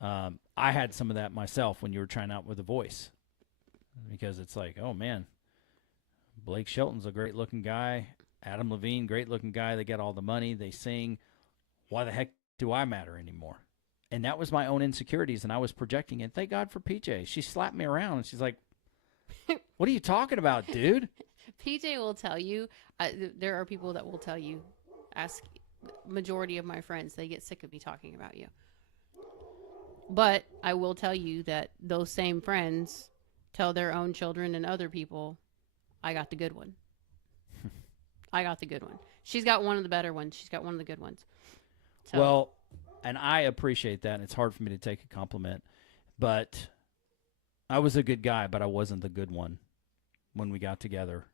I had some of that myself when you were trying out with The Voice, because it's like, oh man, Blake Shelton's a great looking guy. Adam Levine, great looking guy. They got all the money. They sing. Why the heck do I matter anymore? And that was my own insecurities, and I was projecting it. Thank God for PJ. She slapped me around, and she's like, what are you talking about, dude? PJ will tell you, there are people that will tell you, ask majority of my friends, they get sick of me talking about you. But I will tell you that those same friends tell their own children and other people, I got the good one. I got the good one. She's got one of the better ones. She's got one of the good ones. So, well, and I appreciate that, and it's hard for me to take a compliment. But I was a good guy, but I wasn't the good one when we got together.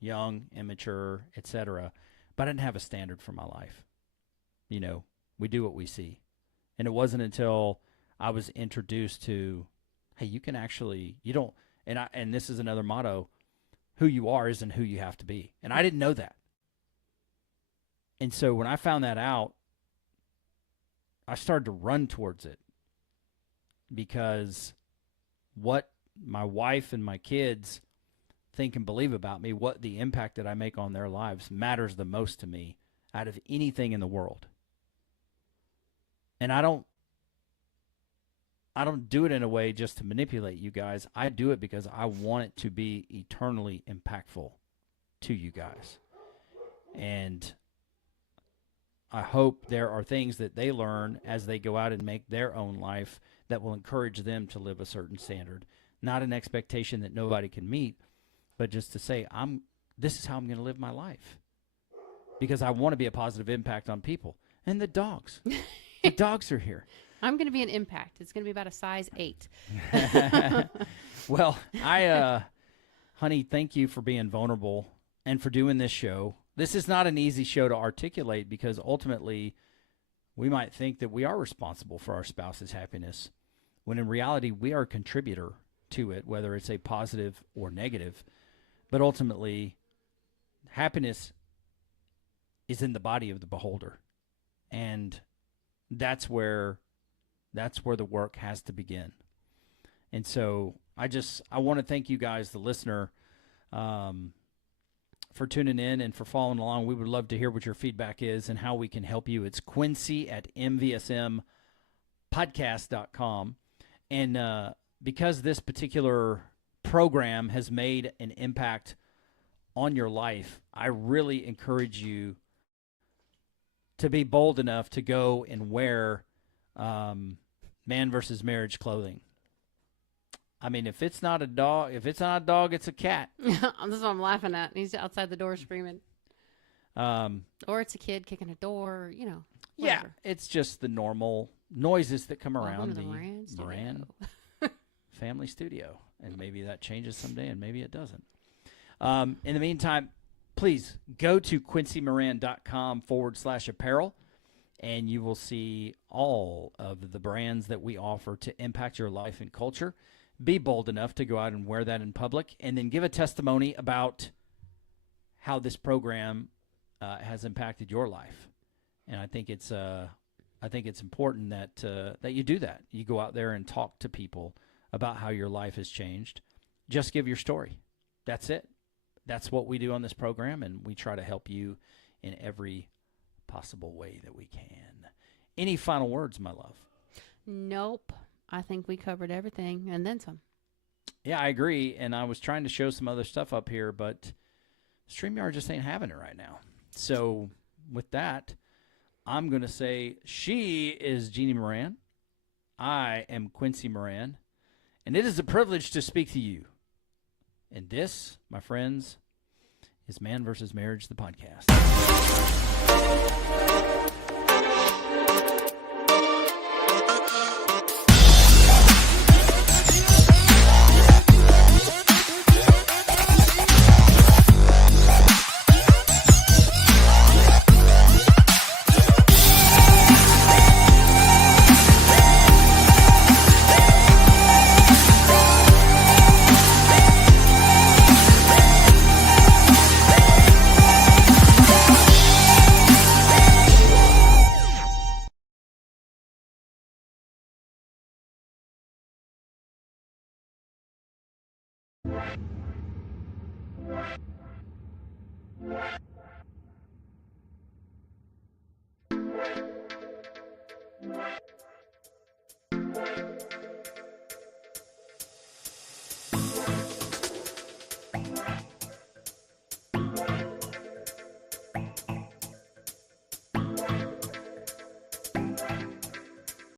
Young, immature, etc. But I didn't have a standard for my life. we do what we see. And it wasn't until I was introduced to, hey, you can actually, you don't, and this is another motto, who you are isn't who you have to be. And I didn't know that. And so when I found that out, I started to run towards it, because what my wife and my kids think and believe about me, what the impact that I make on their lives, matters the most to me out of anything in the world. And I don't do it in a way just to manipulate you guys. I do it because I want it to be eternally impactful to you guys. And I hope there are things that they learn as they go out and make their own life that will encourage them to live a certain standard. Not an expectation that nobody can meet, but just to say, this is how I'm going to live my life. Because I want to be a positive impact on people. And the dogs. The dogs are here. I'm going to be an impact. It's going to be about a size 8. Well, honey, thank you for being vulnerable and for doing this show. This is not an easy show to articulate, because ultimately we might think that we are responsible for our spouse's happiness, when in reality we are a contributor to it, whether it's a positive or negative. But ultimately, happiness is in the body of the beholder. And that's where the work has to begin. And so I want to thank you guys, the listener, for tuning in and for following along. We would love to hear what your feedback is and how we can help you. It's Quincy@mvsmpodcast.com. And because this particular program has made an impact on your life, I really encourage you to be bold enough to go and wear Man versus Marriage clothing. I mean, if it's not a dog, it's a cat. That's what I'm laughing at. He's outside the door screaming. Or it's a kid kicking a door, whatever. Yeah, it's just the normal noises that come around the Moran family studio. And maybe that changes someday, and maybe it doesn't. In the meantime, please go to quincymoran.com/apparel, and you will see all of the brands that we offer to impact your life and culture. Be bold enough to go out and wear that in public, and then give a testimony about how this program has impacted your life. And I think it's important that you do that. You go out there and talk to people about how your life has changed. Just give your story. That's it. That's what we do on this program, and we try to help you in every possible way that we can. Any final words, my love? Nope. I think we covered everything and then some. Yeah, I agree. And I was trying to show some other stuff up here, but StreamYard just ain't having it right now. So with that, I'm going to say she is Jeannie Moran. I am Quincy Moran. And it is a privilege to speak to you. And this, my friends, is Man versus Marriage, the podcast.